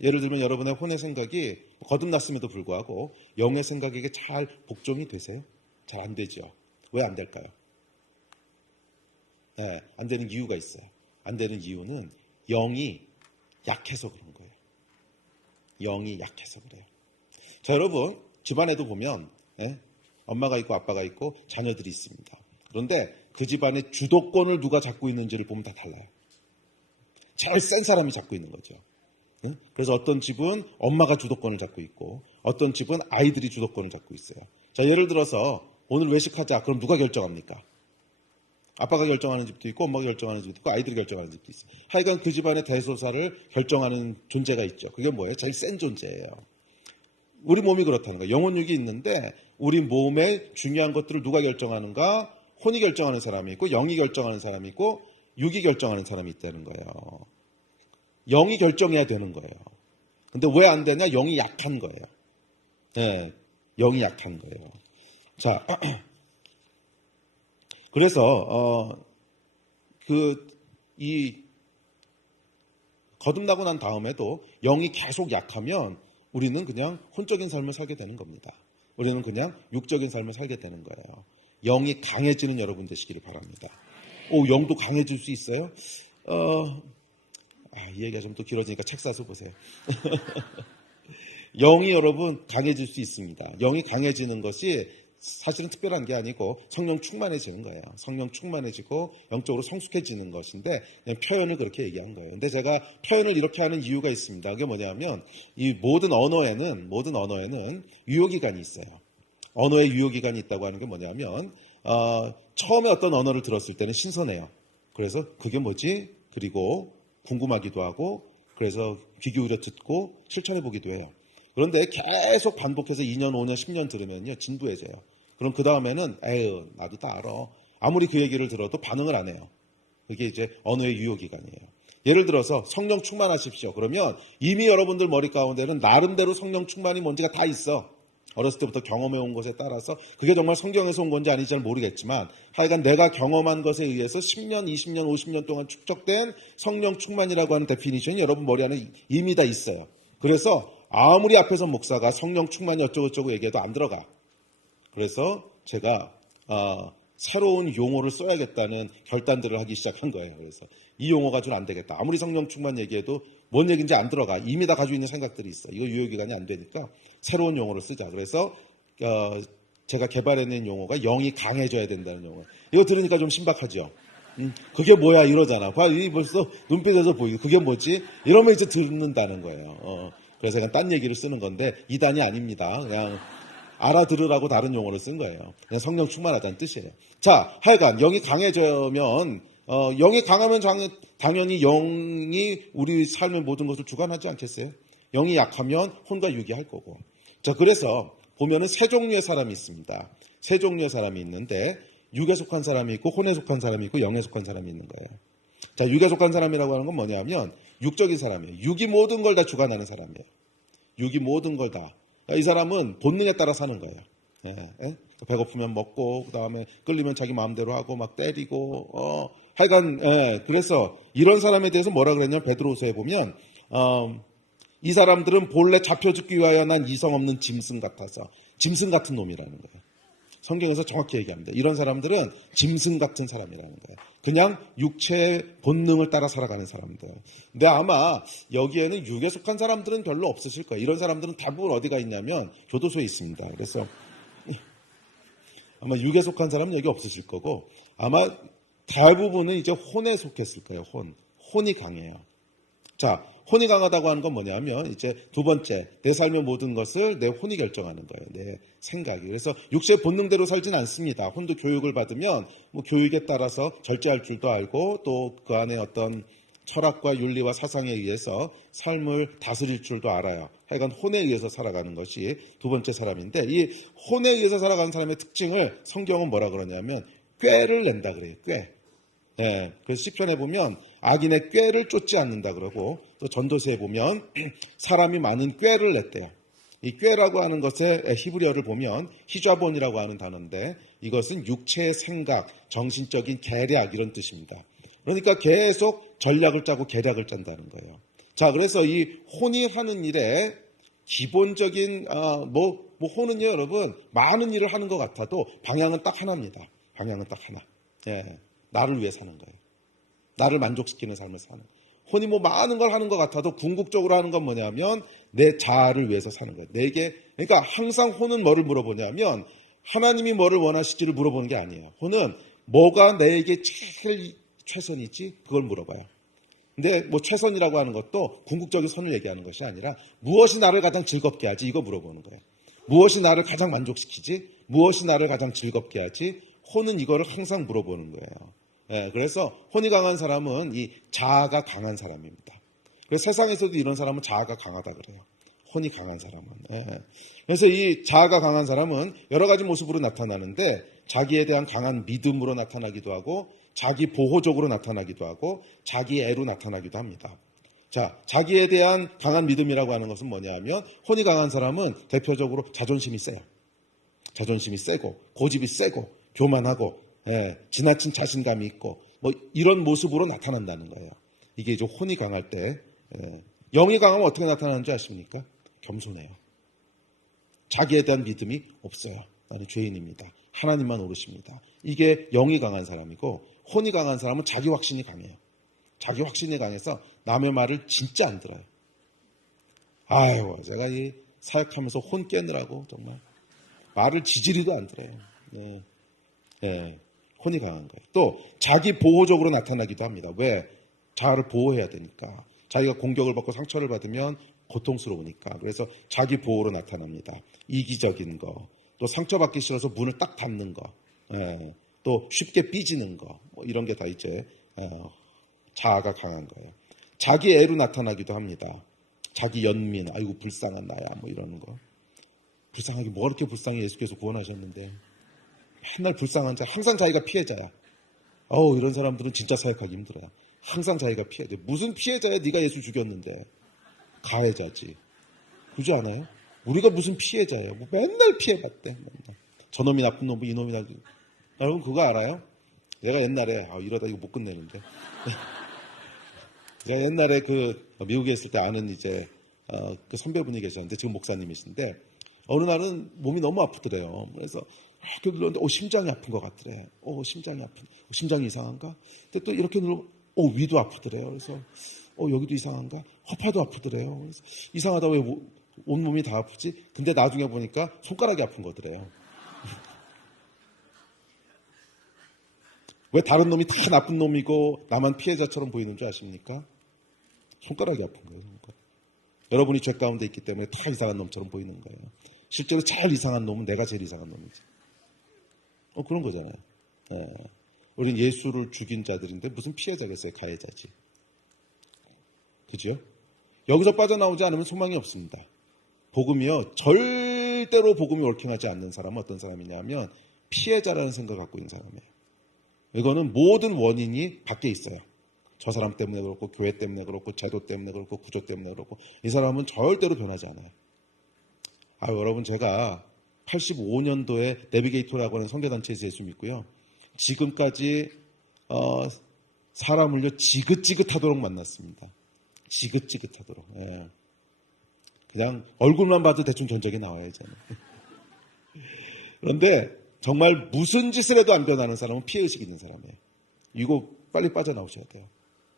예를 들면 여러분의 혼의 생각이 거듭났음에도 불구하고 영의 생각에게 잘 복종이 되세요? 잘 안 되죠. 왜 안 될까요? 네, 안 되는 이유가 있어요. 안 되는 이유는 영이 약해서 그런 거예요. 영이 약해서 그래요. 자, 여러분 집안에도 보면 엄마가 있고 아빠가 있고 자녀들이 있습니다. 그런데 그 집안의 주도권을 누가 잡고 있는지를 보면 다 달라요. 제일 센 사람이 잡고 있는 거죠. 그래서 어떤 집은 엄마가 주도권을 잡고 있고 어떤 집은 아이들이 주도권을 잡고 있어요. 자, 예를 들어서 오늘 외식하자. 그럼 누가 결정합니까? 아빠가 결정하는 집도 있고 엄마가 결정하는 집도 있고 아이들이 결정하는 집도 있어요. 하여간 그 집안의 대소사를 결정하는 존재가 있죠. 그게 뭐예요? 제일 센 존재예요. 우리 몸이 그렇다는 거예요. 영혼육이 있는데 우리 몸의 중요한 것들을 누가 결정하는가? 혼이 결정하는 사람이 있고 영이 결정하는 사람이 있고 육이 결정하는 사람이 있다는 거예요. 영이 결정해야 되는 거예요. 근데 왜 안 되냐? 영이 약한 거예요. 네, 영이 약한 거예요. 자, 그래서 거듭나고 난 다음에도 영이 계속 약하면 우리는 그냥 혼적인 삶을 살게 되는 겁니다. 우리는 그냥 육적인 삶을 살게 되는 거예요. 영이 강해지는 여러분 되시기를 바랍니다. 영도 강해질 수 있어요? 이 얘기가 좀 더 길어지니까 책 사서 보세요. 영이 여러분 강해질 수 있습니다. 영이 강해지는 것이 사실은 특별한 게 아니고 성령 충만해지는 거예요. 성령 충만해지고 영적으로 성숙해지는 것인데 그냥 표현을 그렇게 얘기한 거예요. 근데 제가 표현을 이렇게 하는 이유가 있습니다. 그게 뭐냐면 이 모든 언어에는 유효기간이 있어요. 언어에 유효기간이 있다고 하는 게 뭐냐면 처음에 어떤 언어를 들었을 때는 신선해요. 그래서 그게 뭐지? 그리고 궁금하기도 하고 그래서 귀 기울여 듣고 실천해 보기도 해요. 그런데 계속 반복해서 2년, 5년, 10년 들으면요 진부해져요. 그럼 그 다음에는 나도 다 알아. 아무리 그 얘기를 들어도 반응을 안 해요. 그게 이제 언어의 유효기간이에요. 예를 들어서 성령 충만하십시오. 그러면 이미 여러분들 머리 가운데는 나름대로 성령 충만이 뭔지가 다 있어. 어렸을 때부터 경험해 온 것에 따라서 그게 정말 성경에서 온 건지 아닌지 잘 모르겠지만 하여간 내가 경험한 것에 의해서 10년, 20년, 50년 동안 축적된 성령 충만이라고 하는 데피니션이 여러분 머리 안에 이미 다 있어요. 그래서 아무리 앞에서 목사가 성령 충만이 어쩌고저쩌고 얘기해도 안 들어가. 그래서 제가 새로운 용어를 써야겠다는 결단들을 하기 시작한 거예요. 그래서 이 용어 가지고는 안 되겠다. 아무리 성령 충만 얘기해도 뭔 얘기인지 안 들어가. 이미 다 가지고 있는 생각들이 있어. 이거 유효기간이 안 되니까 새로운 용어를 쓰자. 그래서 제가 개발해낸 용어가 영이 강해져야 된다는 용어. 이거 들으니까 좀 신박하죠? 그게 뭐야 이러잖아. 봐, 이 벌써 눈빛에서 보이고 그게 뭐지? 이러면 이제 듣는다는 거예요. 그래서 그냥 딴 얘기를 쓰는 건데 이단이 아닙니다. 그냥 알아들으라고 다른 용어를 쓴 거예요. 그냥 성령 충만하다는 뜻이에요. 자, 하여간 영이 강해지면 영이 강하면 당연히 영이 우리 삶의 모든 것을 주관하지 않겠어요? 영이 약하면 혼과 유기할 거고. 자, 그래서 보면은 세 종류의 사람이 있습니다. 세 종류의 사람이 있는데 육에 속한 사람이 있고 혼에 속한 사람이 있고 영에 속한 사람이 있는 거예요. 자, 육에 속한 사람이라고 하는 건 뭐냐면 육적인 사람이에요. 육이 모든 걸 다 주관하는 사람이에요. 육이 모든 걸 다. 이 사람은 본능에 따라 사는 거예요. 배고프면 먹고 그다음에 끌리면 자기 마음대로 하고 막 때리고 하여간 그래서 이런 사람에 대해서 뭐라 그랬냐면 베드로후서에 보면 이 사람들은 본래 잡혀 죽기 위하여 난 이성 없는 짐승 같아서 짐승 같은 놈이라는 거예요. 성경에서 정확히 얘기합니다. 이런 사람들은 짐승 같은 사람이라는 거예요. 그냥 육체의 본능을 따라 살아가는 사람들. 근데 아마 여기에는 육에 속한 사람들은 별로 없으실 거예요. 이런 사람들은 대부분 어디가 있냐면 교도소에 있습니다. 그래서 아마 육에 속한 사람은 여기 없으실 거고 아마 대부분은 이제 혼에 속했을 거예요. 혼이 강해요. 자, 혼이 강하다고 하는 건 뭐냐면 이제 두 번째, 내 삶의 모든 것을 내 혼이 결정하는 거예요. 내 생각이. 그래서 육체의 본능대로 살진 않습니다. 혼도 교육을 받으면 뭐 교육에 따라서 절제할 줄도 알고 또 그 안에 어떤 철학과 윤리와 사상에 의해서 삶을 다스릴 줄도 알아요. 하여간 혼에 의해서 살아가는 것이 두 번째 사람인데 이 혼에 의해서 살아가는 사람의 특징을 성경은 뭐라 그러냐면 꾀를 낸다 그래요. 꾀. 네, 그래서 시편에 보면 악인의 꾀를 쫓지 않는다 그러고 또 전도서에 보면 사람이 많은 꾀를 냈대요. 이 꾀라고 하는 것의 히브리어를 보면 히좌본이라고 하는 단어인데 이것은 육체의 생각, 정신적인 계략 이런 뜻입니다. 그러니까 계속 전략을 짜고 계략을 짠다는 거예요. 자, 그래서 이 혼이 하는 일에 기본적인 혼은요 여러분 많은 일을 하는 것 같아도 방향은 딱 하나입니다. 방향은 딱 하나. 예. 나를 위해 사는 거예요. 나를 만족시키는 삶을 사는 거예요. 혼이 뭐 많은 걸 하는 것 같아도 궁극적으로 하는 건 뭐냐면 내 자아를 위해서 사는 거예요. 그러니까 항상 혼은 뭐를 물어보냐면 하나님이 뭐를 원하실지를 물어보는 게 아니에요. 혼은 뭐가 내게 제일 최선이지 그걸 물어봐요. 근데 뭐 최선이라고 하는 것도 궁극적인 선을 얘기하는 것이 아니라 무엇이 나를 가장 즐겁게 하지 이거 물어보는 거예요. 무엇이 나를 가장 만족시키지? 무엇이 나를 가장 즐겁게 하지? 혼은 이거를 항상 물어보는 거예요. 그래서 혼이 강한 사람은 이 자아가 강한 사람입니다. 그래서 세상에서도 이런 사람은 자아가 강하다 그래요. 혼이 강한 사람은. 그래서 이 자아가 강한 사람은 여러 가지 모습으로 나타나는데 자기에 대한 강한 믿음으로 나타나기도 하고 자기 보호적으로 나타나기도 하고 자기 애로 나타나기도 합니다. 자, 자기에 대한 강한 믿음이라고 하는 것은 뭐냐 하면 혼이 강한 사람은 대표적으로 자존심이 세요. 자존심이 세고 고집이 세고 교만하고 지나친 자신감이 있고 뭐 이런 모습으로 나타난다는 거예요. 이게 이제 혼이 강할 때 영이 강하면 어떻게 나타나는지 아십니까? 겸손해요. 자기에 대한 믿음이 없어요. 나는 죄인입니다. 하나님만 오르십니다. 이게 영이 강한 사람이고 혼이 강한 사람은 자기 확신이 강해요. 자기 확신이 강해서 남의 말을 진짜 안 들어요. 아유, 제가 이 사역하면서 혼 깨느라고 정말 말을 지지리도 안 들어요. 혼이 강한 거예요. 또 자기 보호적으로 나타나기도 합니다. 왜? 자아를 보호해야 되니까. 자기가 공격을 받고 상처를 받으면 고통스러우니까. 그래서 자기 보호로 나타납니다. 이기적인 거, 또 상처받기 싫어서 문을 딱 닫는 거, 또 쉽게 삐지는 거, 뭐 이런 게 다 이제 자아가 강한 거예요. 자기 애로 나타나기도 합니다. 자기 연민, 아이고 불쌍한 나야, 뭐 이러는 거. 불쌍하게 뭐가 그렇게 불쌍해 예수께서 구원하셨는데 맨날 불쌍한 자, 항상 자기가 피해자야. 이런 사람들은 진짜 사역하기 힘들어요. 항상 자기가 피해자. 무슨 피해자야? 네가 예수 죽였는데. 가해자지. 그러지 않아요? 우리가 무슨 피해자예요? 뭐 맨날 피해봤대. 맨날. 저놈이 나쁜 놈, 이놈이 나쁜. 여러분 그거 알아요? 내가 옛날에 이러다 이거 못 끝내는데. 제가 옛날에 그 미국에 있을 때 아는 이제 그 선배분이 계셨는데 지금 목사님이신데 어느 날은 몸이 너무 아프더래요. 그래서 이렇게 눌렀는데 심장이 아픈 것 같더래. 심장이 아픈. 심장이 이상한가? 근데 또 이렇게 누르면 위도 아프더래요. 그래서 여기도 이상한가? 허파도 아프더래요. 그래서 이상하다 왜 온몸이 다 아프지? 근데 나중에 보니까 손가락이 아픈 거더래요. 왜 다른 놈이 다 나쁜 놈이고 나만 피해자처럼 보이는 줄 아십니까? 손가락이 아픈 거예요. 손가락. 여러분이 죄 가운데 있기 때문에 다 이상한 놈처럼 보이는 거예요. 실제로 제일 이상한 놈은 내가 제일 이상한 놈이지. 그런 거잖아요. 예. 우리는 예수를 죽인 자들인데 무슨 피해자겠어요? 가해자지. 그죠? 여기서 빠져나오지 않으면 소망이 없습니다. 복음이요. 절대로 복음이 월킹하지 않는 사람은 어떤 사람이냐면 피해자라는 생각을 갖고 있는 사람이에요. 이거는 모든 원인이 밖에 있어요. 저 사람 때문에 그렇고 교회 때문에 그렇고 제도 때문에 그렇고 구조 때문에 그렇고 이 사람은 절대로 변하지 않아요. 여러분 제가 85년도에 내비게이터라고 하는 선교단체에서 예수 믿고요. 지금까지 사람을요 지긋지긋하도록 만났습니다. 지긋지긋하도록. 예. 그냥 얼굴만 봐도 대충 전적이 나와요. 저는. 그런데 정말 무슨 짓을 해도 안 변하는 사람은 피해의식이 있는 사람이에요. 이거 빨리 빠져나오셔야 돼요.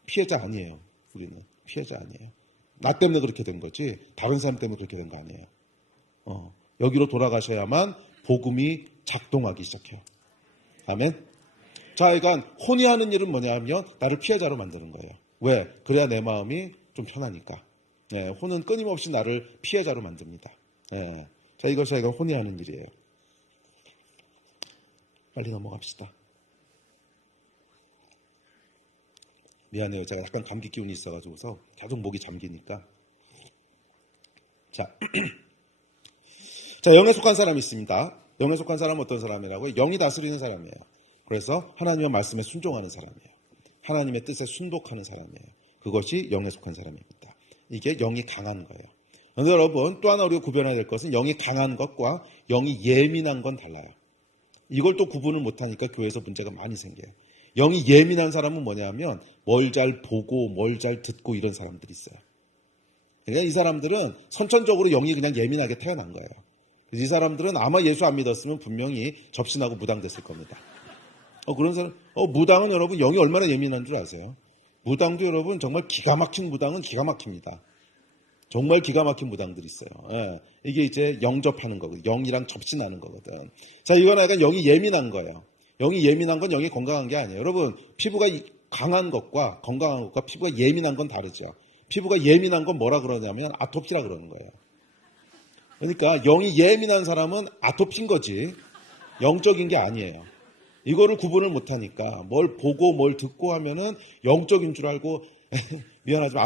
피해자 아니에요. 우리는 피해자 아니에요. 나 때문에 그렇게 된 거지 다른 사람 때문에 그렇게 된 거 아니에요. 여기로 돌아가셔야만 복음이 작동하기 시작해요. 아멘. 자, 그러니까 혼이 하는 일은 뭐냐면 나를 피해자로 만드는 거예요. 왜? 그래야 내 마음이 좀 편하니까. 예, 혼은 끊임없이 나를 피해자로 만듭니다. 예. 자, 이것이 저희가 혼이 하는 일이에요. 빨리 넘어갑시다. 미안해요. 제가 약간 감기 기운이 있어가지고서 계속 목이 잠기니까. 자, 자, 영에 속한 사람이 있습니다. 영에 속한 사람은 어떤 사람이라고요? 영이 다스리는 사람이에요. 그래서 하나님의 말씀에 순종하는 사람이에요. 하나님의 뜻에 순복하는 사람이에요. 그것이 영에 속한 사람입니다. 이게 영이 강한 거예요. 그런데 여러분 또 하나 우리가 구별해야 될 것은 영이 강한 것과 영이 예민한 건 달라요. 이걸 또 구분을 못하니까 교회에서 문제가 많이 생겨요. 영이 예민한 사람은 뭐냐면 뭘 잘 보고 뭘 잘 듣고 이런 사람들이 있어요. 그러니까 이 사람들은 선천적으로 영이 그냥 예민하게 태어난 거예요. 그래서 이 사람들은 아마 예수 안 믿었으면 분명히 접신하고 무당됐을 겁니다. 그런 사람, 무당은 여러분 영이 얼마나 예민한 줄 아세요? 무당도 여러분 정말 기가 막힌 무당은 기가 막힙니다. 정말 기가 막힌 무당들이 있어요. 예. 이게 이제 영접하는 거거든. 영이랑 접신하는 거거든. 자, 이건 약간 영이 예민한 거예요. 영이 예민한 건 영이 건강한 게 아니에요. 여러분, 피부가 강한 것과 건강한 것과 피부가 예민한 건 다르죠. 피부가 예민한 건 뭐라 그러냐면 아토피라 그러는 거예요. 그러니까 영이 예민한 사람은 아토피인 거지 영적인 게 아니에요. 이거를 구분을 못하니까 뭘 보고 뭘 듣고 하면은 영적인 줄 알고 미안하지만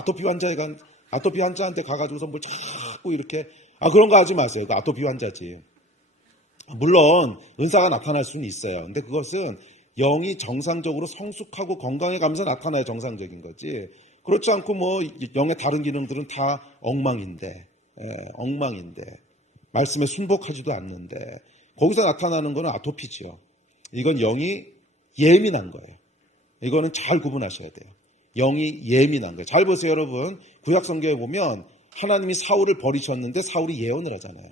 아토피 환자한테 가가지고서 뭘 자꾸 이렇게 그런 거 하지 마세요. 그 아토피 환자지. 물론 은사가 나타날 수는 있어요. 근데 그것은 영이 정상적으로 성숙하고 건강해 가면서 나타나야 정상적인 거지. 그렇지 않고 뭐 영의 다른 기능들은 다 엉망인데 말씀에 순복하지도 않는데 거기서 나타나는 거는 아토피지요. 이건 영이 예민한 거예요. 이거는 잘 구분하셔야 돼요. 영이 예민한 거예요. 잘 보세요, 여러분. 구약 성경에 보면 하나님이 사울을 버리셨는데 사울이 예언을 하잖아요.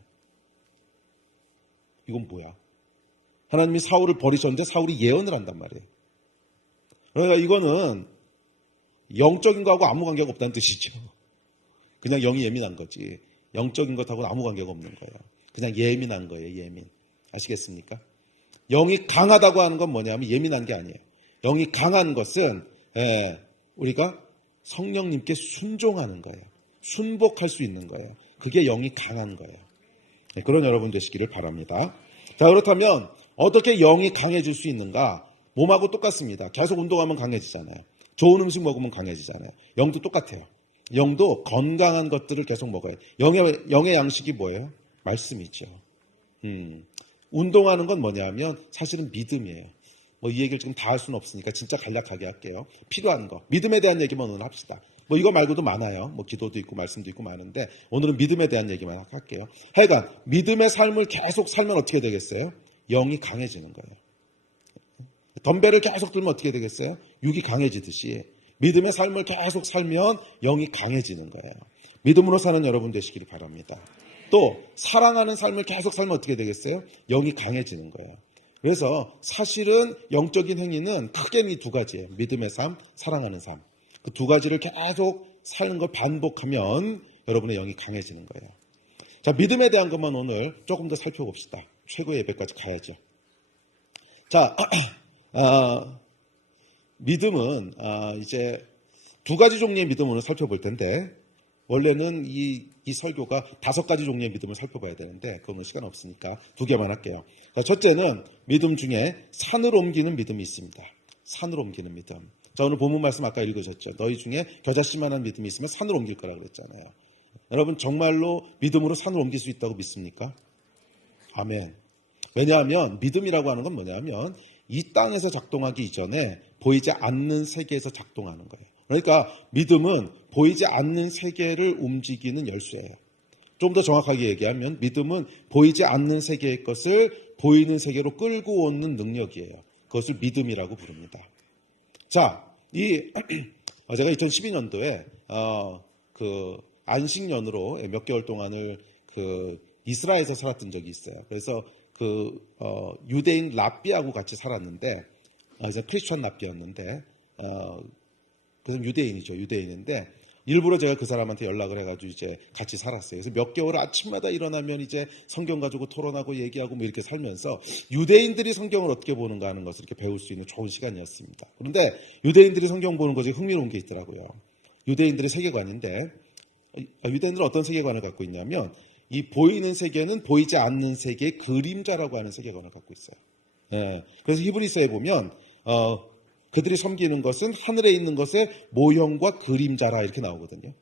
이건 뭐야? 하나님이 사울을 버리셨는데 사울이 예언을 한단 말이에요. 그러니까 이거는 영적인 거하고 아무 관계가 없다는 뜻이죠. 그냥 영이 예민한 거지. 영적인 것하고는 아무 관계가 없는 거예요. 그냥 예민한 거예요, 예민. 아시겠습니까? 영이 강하다고 하는 건 뭐냐면 예민한 게 아니에요. 영이 강한 것은 우리가 성령님께 순종하는 거예요. 순복할 수 있는 거예요. 그게 영이 강한 거예요. 그런 여러분 되시기를 바랍니다. 자, 그렇다면 어떻게 영이 강해질 수 있는가? 몸하고 똑같습니다. 계속 운동하면 강해지잖아요. 좋은 음식 먹으면 강해지잖아요. 영도 똑같아요. 영도 건강한 것들을 계속 먹어요. 영의 양식이 뭐예요? 말씀이죠. 운동하는 건 뭐냐면 사실은 믿음이에요. 뭐 이 얘기를 지금 다 할 수는 없으니까 진짜 간략하게 할게요. 필요한 거. 믿음에 대한 얘기만 오늘 합시다. 뭐 이거 말고도 많아요. 뭐 기도도 있고 말씀도 있고 많은데 오늘은 믿음에 대한 얘기만 할게요. 하여간 믿음의 삶을 계속 살면 어떻게 되겠어요? 영이 강해지는 거예요. 덤벨을 계속 들면 어떻게 되겠어요? 육이 강해지듯이 믿음의 삶을 계속 살면 영이 강해지는 거예요. 믿음으로 사는 여러분 되시기를 바랍니다. 또 사랑하는 삶을 계속 살면 어떻게 되겠어요? 영이 강해지는 거예요. 그래서 사실은 영적인 행위는 크게는 이 두 가지예요. 믿음의 삶, 사랑하는 삶. 그 두 가지를 계속 사는 걸 반복하면 여러분의 영이 강해지는 거예요. 자, 믿음에 대한 것만 오늘 조금 더 살펴봅시다. 최고의 예배까지 가야죠. 자, 믿음은 이제 두 가지 종류의 믿음을 살펴볼 텐데 원래는 이 설교가 5가지 종류의 믿음을 살펴봐야 되는데 그건 시간 없으니까 2개만 할게요. 그러니까 첫째는 믿음 중에 산을 옮기는 믿음이 있습니다. 산을 옮기는 믿음. 자, 오늘 본문 말씀 아까 읽으셨죠. 너희 중에 겨자씨만한 믿음이 있으면 산을 옮길 거라 그랬잖아요. 여러분 정말로 믿음으로 산을 옮길 수 있다고 믿습니까? 아멘. 왜냐하면 믿음이라고 하는 건 뭐냐면 이 땅에서 작동하기 이전에 보이지 않는 세계에서 작동하는 거예요. 그러니까 믿음은 보이지 않는 세계를 움직이는 열쇠예요. 좀 더 정확하게 얘기하면 믿음은 보이지 않는 세계의 것을 보이는 세계로 끌고 오는 능력이에요. 그것을 믿음이라고 부릅니다. 자, 제가 2012년도에 그 안식년으로 몇 개월 동안을 그 이스라엘에서 살았던 적이 있어요. 그래서 유대인 랍비하고 같이 살았는데, 그래서 크리스천 랍비였는데, 그래서 유대인인데, 일부러 제가 그 사람한테 연락을 해가지고 이제 같이 살았어요. 그래서 몇 개월 아침마다 일어나면 이제 성경 가지고 토론하고 얘기하고 뭐 이렇게 살면서 유대인들이 성경을 어떻게 보는가 하는 것을 이렇게 배울 수 있는 좋은 시간이었습니다. 그런데 유대인들이 성경 보는 것이 흥미로운 게 있더라고요. 유대인들의 세계관인데, 유대인들은 어떤 세계관을 갖고 있냐면, 이 보이는 세계는 보이지 않는 세계의 그림자라고 하는 세계관을 갖고 있어요. 예, 그래서 히브리서에 보면 그들이 섬기는 것은 하늘에 있는 것의 모형과 그림자라 이렇게 나오거든요.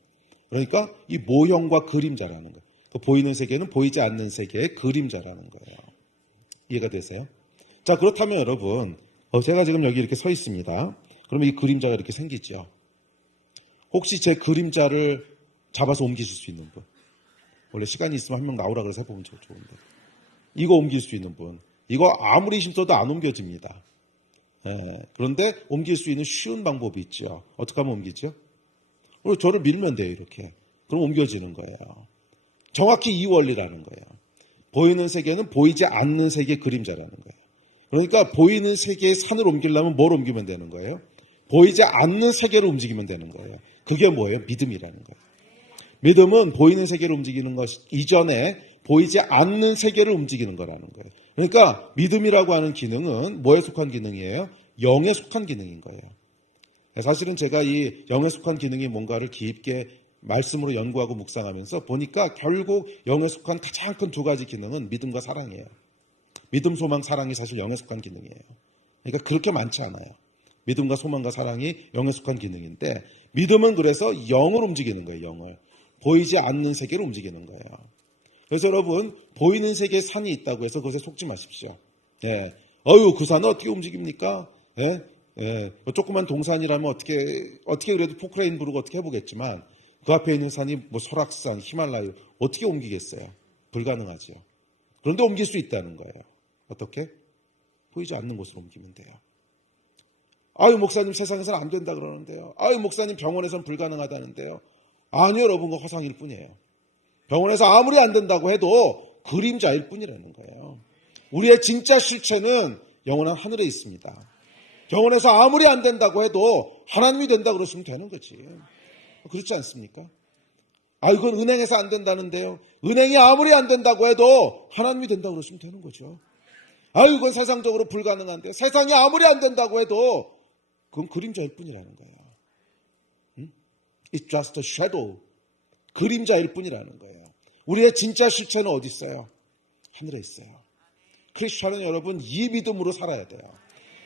그러니까 이 모형과 그림자라는 거예요. 그 보이는 세계는 보이지 않는 세계의 그림자라는 거예요. 이해가 되세요? 자, 그렇다면 여러분, 제가 지금 여기 이렇게 서 있습니다. 그러면 이 그림자가 이렇게 생기죠. 혹시 제 그림자를 잡아서 옮기실 수 있는 분? 원래 시간이 있으면 한 명 나오라 그래서 해보면 좋은데. 이거 옮길 수 있는 분. 이거 아무리 힘써도 안 옮겨집니다. 그런데 옮길 수 있는 쉬운 방법이 있죠. 어떻게 하면 옮기죠? 저를 밀면 돼요, 이렇게. 그럼 옮겨지는 거예요. 정확히 이 원리라는 거예요. 보이는 세계는 보이지 않는 세계의 그림자라는 거예요. 그러니까 보이는 세계의 산을 옮기려면 뭘 옮기면 되는 거예요? 보이지 않는 세계를 움직이면 되는 거예요. 그게 뭐예요? 믿음이라는 거예요. 믿음은 보이는 세계를 움직이는 것 이전에 보이지 않는 세계를 움직이는 거라는 거예요. 그러니까 믿음이라고 하는 기능은 뭐에 속한 기능이에요? 영에 속한 기능인 거예요. 사실은 제가 이 영에 속한 기능이 뭔가를 깊게 말씀으로 연구하고 묵상하면서 보니까 결국 영에 속한 가장 큰 2가지 기능은 믿음과 사랑이에요. 믿음, 소망, 사랑이 사실 영에 속한 기능이에요. 그러니까 그렇게 많지 않아요. 믿음과 소망과 사랑이 영에 속한 기능인데 믿음은 그래서 영을 움직이는 거예요. 영을. 보이지 않는 세계를 움직이는 거예요. 그래서 여러분 보이는 세계에 산이 있다고 해서 그것에 속지 마십시오. 예. 그 산은 어떻게 움직입니까? 예? 예. 조그만 동산이라면 어떻게 그래도 포크레인 부르고 어떻게 해보겠지만 그 앞에 있는 산이 뭐 설악산, 히말라야 어떻게 옮기겠어요? 불가능하죠. 그런데 옮길 수 있다는 거예요. 어떻게? 보이지 않는 곳으로 옮기면 돼요. 목사님 세상에서는 안 된다 그러는데요. 목사님 병원에서는 불가능하다는데요. 아니요, 여러분, 그 허상일 뿐이에요. 병원에서 아무리 안 된다고 해도 그림자일 뿐이라는 거예요. 우리의 진짜 실체는 영원한 하늘에 있습니다. 병원에서 아무리 안 된다고 해도 하나님이 된다고 그러시면 되는 거지. 그렇지 않습니까? 이건 은행에서 안 된다는데요. 은행이 아무리 안 된다고 해도 하나님이 된다고 그러시면 되는 거죠. 이건 세상적으로 불가능한데 세상이 아무리 안 된다고 해도 그건 그림자일 뿐이라는 거예요. It's just a shadow. 그림자일 뿐이라는 거예요. 우리의 진짜 실체는 어디 있어요? 하늘에 있어요. 크리스천은 여러분 이 믿음으로 살아야 돼요.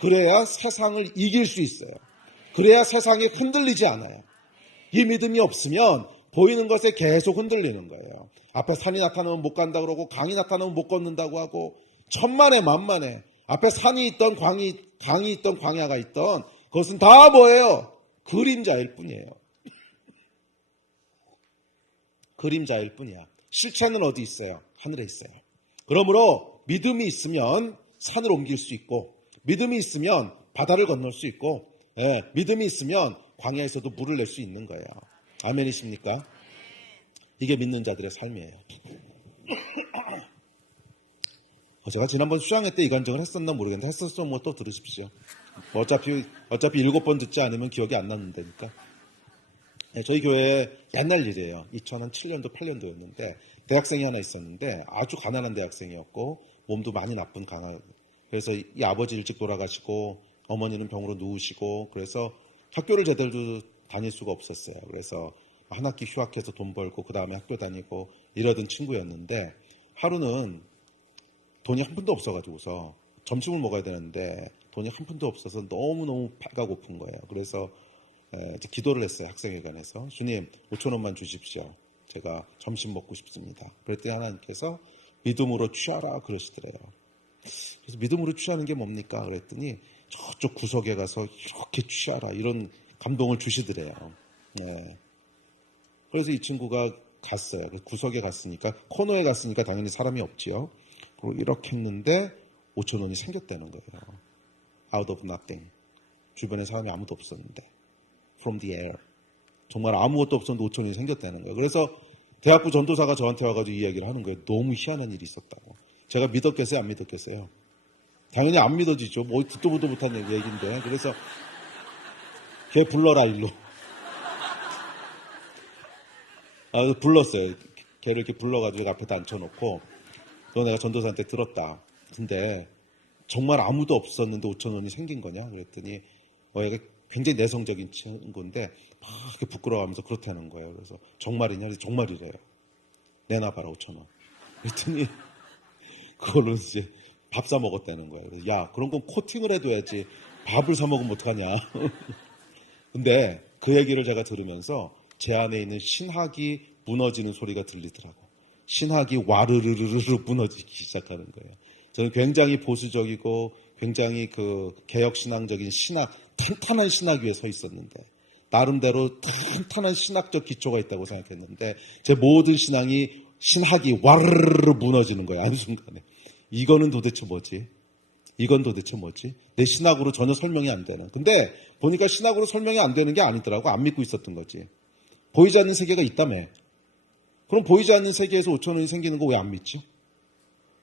그래야 세상을 이길 수 있어요. 그래야 세상이 흔들리지 않아요. 이 믿음이 없으면 보이는 것에 계속 흔들리는 거예요. 앞에 산이 나타나면 못 간다 그러고 강이 나타나면 못 걷는다고 하고 천만에 만만에 앞에 산이 있던 강이 있던 광야가 있던 그것은 다 뭐예요? 그림자일 뿐이에요. 그림자일 뿐이야. 실체는 어디 있어요? 하늘에 있어요. 그러므로 믿음이 있으면 산을 옮길 수 있고 믿음이 있으면 바다를 건널 수 있고 믿음이 있으면 광야에서도 물을 낼 수 있는 거예요. 아멘이십니까? 이게 믿는 자들의 삶이에요. 제가 지난번 수양회 때 이 간증을 했었나 모르겠는데 했었으면 뭐 또 들으십시오. 어차피 7번 듣지 않으면 기억이 안 남는다니까. 저희 교회에 옛날 일이에요. 2007년도 8년도였는데 대학생이 하나 있었는데 아주 가난한 대학생이었고 몸도 많이 나쁜 그래서 이 아버지 일찍 돌아가시고 어머니는 병으로 누우시고 그래서 학교를 제대로 다닐 수가 없었어요. 그래서 한 학기 휴학해서 돈 벌고 그 다음에 학교 다니고 이러던 친구였는데 하루는 돈이 한 푼도 없어가지고서 점심을 먹어야 되는데 돈이 한 푼도 없어서 너무너무 배가 고픈 거예요. 그래서 이제 기도를 했어요. 학생회관에서. 주님 5천 원만 주십시오. 제가 점심 먹고 싶습니다. 그랬더니 하나님께서 믿음으로 취하라 그러시더래요. 그래서 믿음으로 취하는 게 뭡니까? 그랬더니 저쪽 구석에 가서 이렇게 취하라 이런 감동을 주시더래요. 네. 그래서 이 친구가 갔어요. 구석에 갔으니까 코너에 갔으니까 당연히 사람이 없지요. 그리고 이렇게 했는데 5천 원이 생겼다는 거예요. Out of nothing. 주변에 사람이 아무도 없었는데 from the air. 정말 아무것도 없었는데 5천 원이 생겼다는 거예요. 그래서 대학부 전도사가 저한테 와가지고 이야기를 하는 거예요. 너무 희한한 일이 있었다고. 제가 믿었겠어요? 안 믿었겠어요? 당연히 안 믿어지죠. 뭐 듣도 보도 못한 얘기인데. 그래서 걔 불러라 일로. 불렀어요. 걔를 이렇게 불러가지고 앞에다 앉혀놓고 너 내가 전도사한테 들었다. 근데 정말 아무도 없었는데 5천 원이 생긴 거냐? 그랬더니 얘가 굉장히 내성적인 친구인데 막 이렇게 부끄러워하면서 그렇다는 거예요. 그래서 정말이냐? 그래서 정말이래요. 내놔봐라 5천 원. 그랬더니 그걸로 이제 밥 사 먹었다는 거예요. 그래서 야 그런 건 코팅을 해둬야지 밥을 사 먹으면 어떡하냐. 근데 그 얘기를 제가 들으면서 제 안에 있는 신학이 무너지는 소리가 들리더라고. 신학이 와르르르르 무너지기 시작하는 거예요. 저는 굉장히 보수적이고 굉장히 그 개혁신앙적인 신학, 탄탄한 신학 위에 서 있었는데 나름대로 탄탄한 신학적 기초가 있다고 생각했는데 제 모든 신학이 와르르르 무너지는 거예요. 한순간에. 이거는 도대체 뭐지? 이건 도대체 뭐지? 내 신학으로 전혀 설명이 안 되는. 근데 보니까 신학으로 설명이 안 되는 게 아니더라고. 안 믿고 있었던 거지. 보이지 않는 세계가 있다며. 그럼 보이지 않는 세계에서 5천 원이 생기는 거 왜 안 믿죠?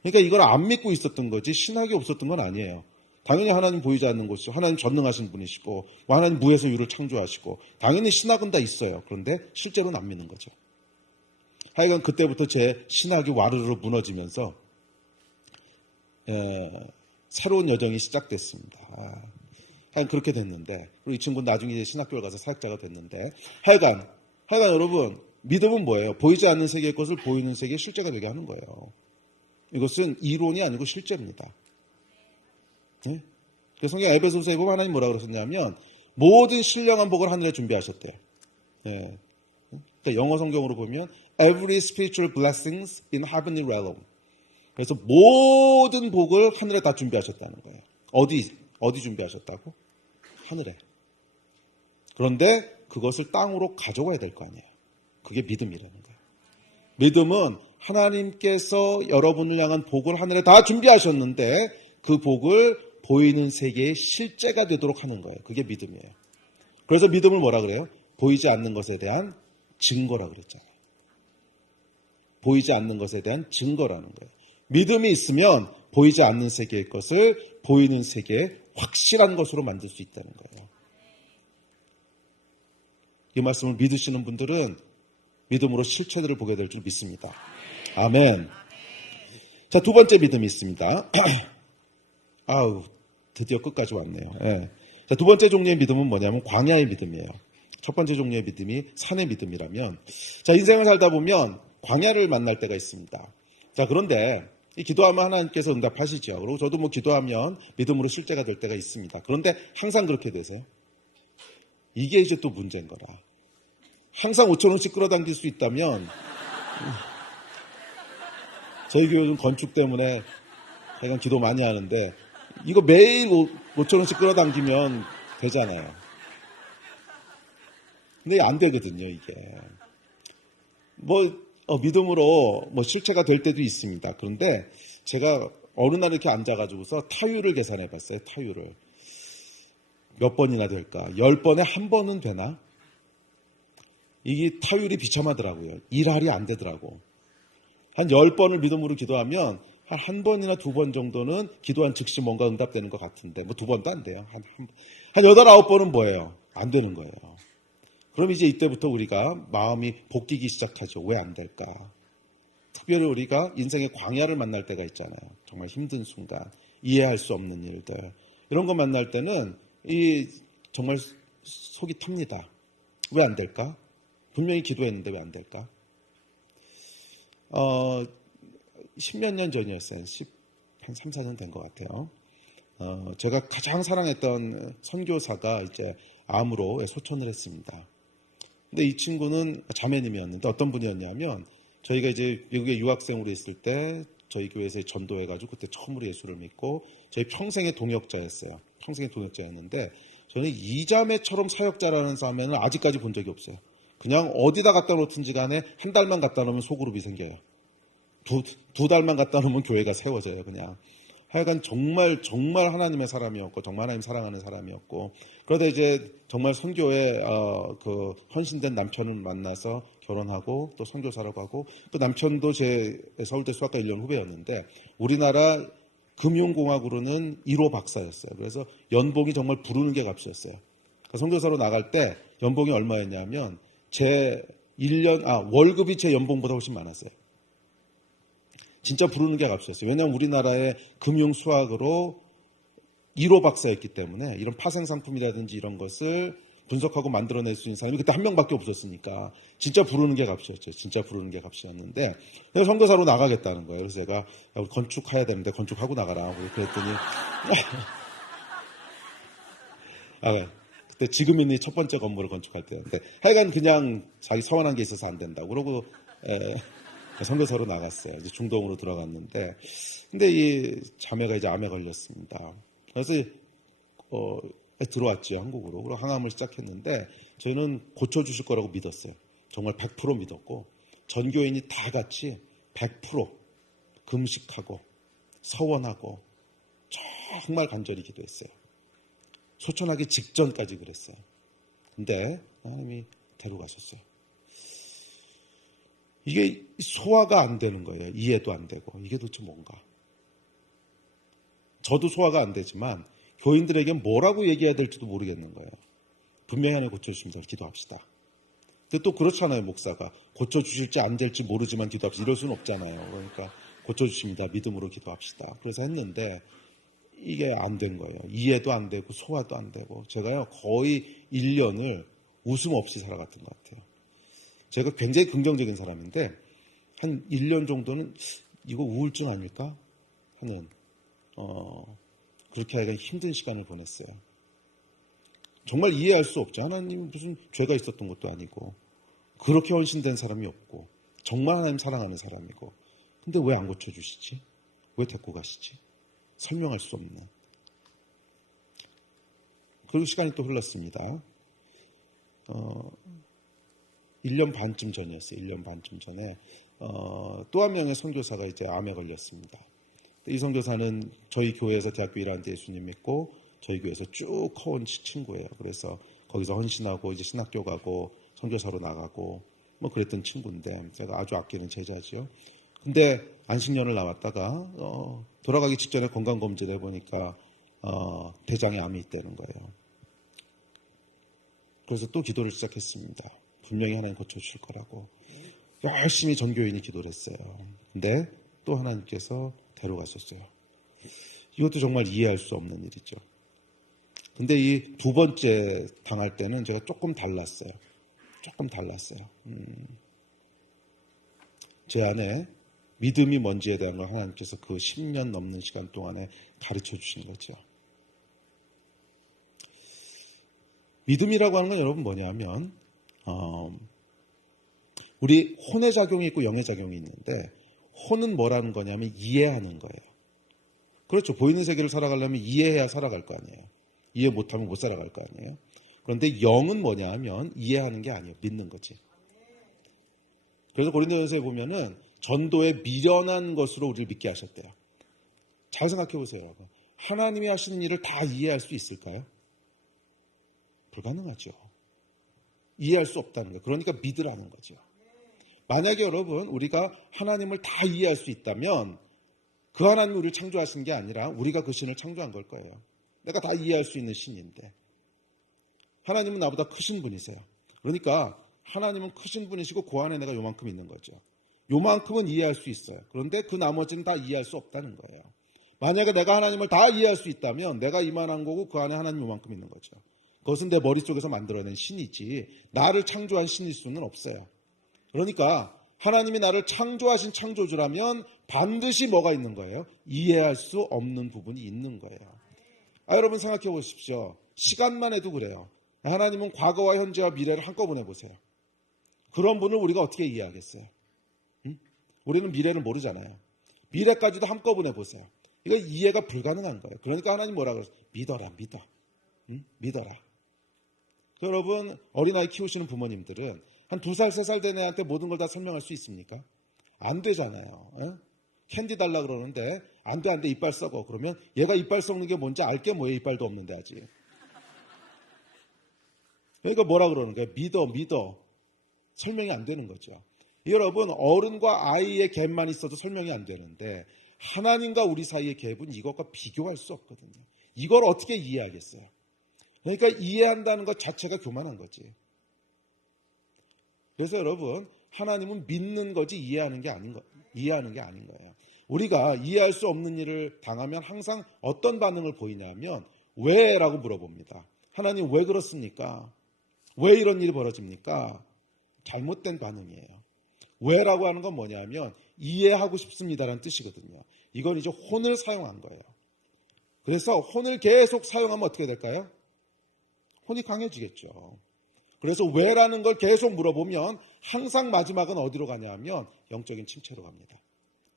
그러니까 이걸 안 믿고 있었던 거지 신학이 없었던 건 아니에요. 당연히 하나님 보이지 않는 곳이고 하나님 전능하신 분이시고 하나님 무에서 유를 창조하시고 당연히 신학은 다 있어요. 그런데 실제로는 안 믿는 거죠. 하여간 그때부터 제 신학이 와르르 무너지면서 새로운 여정이 시작됐습니다. 하여간 그렇게 됐는데 그리고 이 친구는 나중에 이제 신학교를 가서 사역자가 됐는데 하여간 여러분 믿음은 뭐예요? 보이지 않는 세계의 것을 보이는 세계의 실제가 되게 하는 거예요. 이것은 이론이 아니고 실제입니다. 네? 그래서 성경 에베소서에 보면 하나님 뭐라고 그러셨냐면 모든 신령한 복을 하늘에 준비하셨대요. 네. 그러니까 영어 성경으로 보면 every spiritual blessings in heavenly realm. 그래서 모든 복을 하늘에 다 준비하셨다는 거예요. 어디 준비하셨다고? 하늘에. 그런데 그것을 땅으로 가져와야 될 거 아니에요. 그게 믿음이라는 거예요. 믿음은 하나님께서 여러분을 향한 복을 하늘에 다 준비하셨는데 그 복을 보이는 세계의 실제가 되도록 하는 거예요. 그게 믿음이에요. 그래서 믿음을 뭐라 그래요? 보이지 않는 것에 대한 증거라 그랬잖아요. 보이지 않는 것에 대한 증거라는 거예요. 믿음이 있으면 보이지 않는 세계의 것을 보이는 세계의 확실한 것으로 만들 수 있다는 거예요. 이 말씀을 믿으시는 분들은 믿음으로 실체들을 보게 될 줄 믿습니다. 아멘. 자, 두 번째 믿음이 있습니다. 아우, 드디어 끝까지 왔네요. 예. 자, 두 번째 종류의 믿음은 뭐냐면 광야의 믿음이에요. 첫 번째 종류의 믿음이 산의 믿음이라면, 자, 인생을 살다 보면 광야를 만날 때가 있습니다. 자, 그런데 이 기도하면 하나님께서 응답하시죠. 그리고 저도 뭐 기도하면 믿음으로 실제가 될 때가 있습니다. 그런데 항상 그렇게 되세요? 이게 이제 또 문제인 거라. 항상 5천 원씩 끌어당길 수 있다면 저희 교회 좀 건축 때문에 제가 기도 많이 하는데 이거 매일 5천 원씩 끌어당기면 되잖아요. 근데 안 되거든요, 이게. 믿음으로 실체가 될 때도 있습니다. 그런데 제가 어느 날 이렇게 앉아가지고서 타율을 계산해 봤어요, 타율을. 몇 번이나 될까? 10번에 한 번은 되나? 이게 타율이 비참하더라고요. 일할이 안 되더라고. 한 10번을 믿음으로 기도하면 한 번이나 두 번 정도는 기도한 즉시 뭔가 응답되는 것 같은데 뭐 두 번도 안 돼요. 한 8, 9번은 뭐예요? 안 되는 거예요. 그럼 이제 이때부터 우리가 마음이 볶이기 시작하죠. 왜 안 될까? 특별히 우리가 인생의 광야를 만날 때가 있잖아요. 정말 힘든 순간, 이해할 수 없는 일들. 이런 거 만날 때는 이 정말 속이 탑니다. 왜 안 될까? 분명히 기도했는데 왜 안 될까? 10몇 년 전이었어요. 한 3, 4년 된 것 같아요. 제가 가장 사랑했던 선교사가 이제 암으로 소천을 했습니다. 근데 이 친구는 자매님이었는데 어떤 분이었냐면 저희가 이제 미국에 유학생으로 있을 때 저희 교회에서 전도해가지고 그때 처음으로 예수를 믿고 저희 평생의 동역자였어요. 평생의 동역자였는데 저는 이 자매처럼 사역자라는 자매는 아직까지 본 적이 없어요. 그냥 어디다 갖다 놓든지 간에 한 달만 갖다 놓으면 소그룹이 생겨요. 두 달만 갖다 놓으면 교회가 세워져요. 그냥. 하여간 정말 하나님의 사람이었고 정말 하나님 사랑하는 사람이었고 그러다 이제 정말 선교에 그 헌신된 남편을 만나서 결혼하고 또 선교사라고 하고 또 남편도 제 서울대 수학과 1년 후배였는데 우리나라 금융공학으로는 1호 박사였어요. 그래서 연봉이 정말 부르는 게 값이었어요. 그러니까 선교사로 나갈 때 연봉이 얼마였냐면 제 1년 월급이 제 연봉보다 훨씬 많았어요. 진짜 부르는 게 값이었어요. 왜냐하면 우리나라의 금융 수학으로 1호 박사였기 때문에 이런 파생 상품이라든지 이런 것을 분석하고 만들어낼 수 있는 사람이 그때 한 명밖에 없었으니까 진짜 부르는 게 값이었죠. 진짜 부르는 게 값이었는데 그래서 선교사로 나가겠다는 거예요. 그래서 제가 우리 건축해야 되는데 건축하고 나가라. 그랬더니 그때 지금 있는 첫 번째 건물을 건축할 때였는데 하여간 그냥 자기 서운한 게 있어서 안 된다고 그러고 선교사로 나갔어요. 이제 중동으로 들어갔는데, 근데 이 자매가 이제 암에 걸렸습니다. 그래서 들어왔죠, 한국으로. 그리고 항암을 시작했는데 저희는 고쳐주실 거라고 믿었어요. 정말 100% 믿었고 전교인이 다 같이 100% 금식하고 서원하고 정말 간절히 기도했어요. 소천하기 직전까지 그랬어요. 근데 하나님이 데려가셨어요. 이게 소화가 안 되는 거예요. 이해도 안 되고. 이게 도대체 뭔가. 저도 소화가 안 되지만 교인들에게 뭐라고 얘기해야 될지도 모르겠는 거예요. 분명히 하나님 고쳐주십니다. 기도합시다. 근데 또 그렇잖아요. 목사가. 고쳐주실지 안 될지 모르지만 기도합시다. 이럴 수는 없잖아요. 그러니까 고쳐주십니다. 믿음으로 기도합시다. 그래서 했는데 이게 안 된 거예요. 이해도 안 되고 소화도 안 되고 제가요 거의 1년을 웃음 없이 살아갔던 것 같아요. 제가 굉장히 긍정적인 사람인데 한 1년 정도는 이거 우울증 아닐까 하는 그렇게 하여간 힘든 시간을 보냈어요. 정말 이해할 수 없죠. 하나님은 무슨 죄가 있었던 것도 아니고 그렇게 헌신된 사람이 없고 정말 하나님 사랑하는 사람이고 근데 왜 안 고쳐주시지? 왜 데리고 가시지? 설명할 수 없는. 그리고 시간이 또 흘렀습니다. 1년 반쯤 전이었어요. 1년 반쯤 전에 또 한 명의 선교사가 이제 암에 걸렸습니다. 이 선교사는 저희 교회에서 대학교 1학년 때 예수님 믿고 저희 교회에서 쭉 커온 친구예요. 그래서 거기서 헌신하고 이제 신학교 가고 선교사로 나가고 뭐 그랬던 친구인데 제가 아주 아끼는 제자지요. 근데 안식년을 나왔다가 돌아가기 직전에 건강검진을 해보니까 대장에 암이 있다는 거예요. 그래서 또 기도를 시작했습니다. 분명히 하나님 고쳐주실 거라고 열심히 전교인이 기도를 했어요. 근데 또 하나님께서 데려가셨어요. 이것도 정말 이해할 수 없는 일이죠. 근데 이 두 번째 당할 때는 제가 조금 달랐어요. 제 안에 믿음이 뭔지에 대한 걸 하나님께서 그 10년 넘는 시간 동안에 가르쳐 주신 거죠. 믿음이라고 하는 건 여러분 뭐냐면 우리 혼의 작용이 있고 영의 작용이 있는데 혼은 뭐라는 거냐면 이해하는 거예요. 그렇죠. 보이는 세계를 살아가려면 이해해야 살아갈 거 아니에요. 이해 못하면 못 살아갈 거 아니에요. 그런데 영은 뭐냐 하면 이해하는 게 아니에요. 믿는 거지. 그래서 고린도전서에 보면은 전도에 미련한 것으로 우리를 믿게 하셨대요. 잘 생각해 보세요. 여러분. 하나님이 하시는 일을 다 이해할 수 있을까요? 불가능하죠. 이해할 수 없다는 거예요. 그러니까 믿으라는 거죠. 만약에 여러분 우리가 하나님을 다 이해할 수 있다면 그 하나님이 우리를 창조하신 게 아니라 우리가 그 신을 창조한 걸 거예요. 내가 다 이해할 수 있는 신인데 하나님은 나보다 크신 분이세요. 그러니까 하나님은 크신 분이시고 그 안에 내가 요만큼 있는 거죠. 요만큼은 이해할 수 있어요. 그런데 그 나머지는 다 이해할 수 없다는 거예요. 만약에 내가 하나님을 다 이해할 수 있다면 내가 이만한 거고 그 안에 하나님 요만큼 있는 거죠. 그것은 내 머릿속에서 만들어낸 신이지 나를 창조한 신일 수는 없어요. 그러니까 하나님이 나를 창조하신 창조주라면 반드시 뭐가 있는 거예요? 이해할 수 없는 부분이 있는 거예요. 여러분 생각해 보십시오. 시간만 해도 그래요. 하나님은 과거와 현재와 미래를 한꺼번에 보세요. 그런 분을 우리가 어떻게 이해하겠어요? 응? 우리는 미래를 모르잖아요. 미래까지도 한꺼번에 보세요. 이거 이해가 불가능한 거예요. 그러니까 하나님 뭐라 그러세요? 믿어라, 믿어. 응? 믿어라. 여러분 어린아이 키우시는 부모님들은 한 2살, 3살 된 애한테 모든 걸 다 설명할 수 있습니까? 안 되잖아요. 에? 캔디 달라 그러는데 안 돼 이빨 썩어. 그러면 얘가 이빨 썩는 게 뭔지 알게 뭐예요? 이빨도 없는데 아직. 그러니까 뭐라 그러는 거예요? 믿어. 설명이 안 되는 거죠. 여러분 어른과 아이의 갭만 있어도 설명이 안 되는데 하나님과 우리 사이의 갭은 이것과 비교할 수 없거든요. 이걸 어떻게 이해하겠어요? 그러니까 이해한다는 것 자체가 교만한 거지. 그래서 여러분 하나님은 믿는 거지 이해하는 게 아닌 거예요. 우리가 이해할 수 없는 일을 당하면 항상 어떤 반응을 보이냐면 왜? 라고 물어봅니다. 하나님 왜 그렇습니까? 왜 이런 일이 벌어집니까? 잘못된 반응이에요. 왜라고 하는 건 뭐냐면 이해하고 싶습니다라는 뜻이거든요. 이건 이제 혼을 사용한 거예요. 그래서 혼을 계속 사용하면 어떻게 될까요? 혼이 강해지겠죠. 그래서 왜라는 걸 계속 물어보면 항상 마지막은 어디로 가냐면 영적인 침체로 갑니다.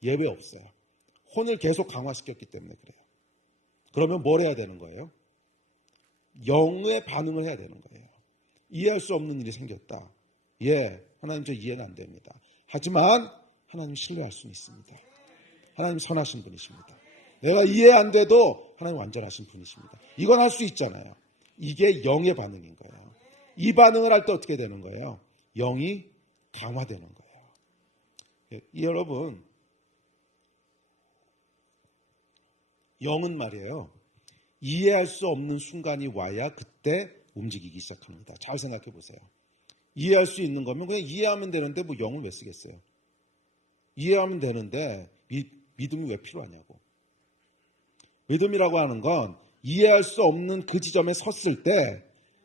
예외 없어요. 혼을 계속 강화시켰기 때문에 그래요. 그러면 뭘 해야 되는 거예요? 영의 반응을 해야 되는 거예요. 이해할 수 없는 일이 생겼다. 하나님 저 이해는 안 됩니다. 하지만 하나님 신뢰할 수는 있습니다. 하나님 선하신 분이십니다. 내가 이해 안 돼도 하나님 완전하신 분이십니다. 이건 할 수 있잖아요. 이게 영의 반응인 거예요. 이 반응을 할 때 어떻게 되는 거예요? 영이 강화되는 거예요. 여러분 영은 말이에요. 이해할 수 없는 순간이 와야 그때 움직이기 시작합니다. 잘 생각해 보세요. 이해할 수 있는 거면 그냥 이해하면 되는데 뭐 영을 왜 쓰겠어요? 이해하면 되는데 믿음이 왜 필요하냐고. 믿음이라고 하는 건 이해할 수 없는 그 지점에 섰을 때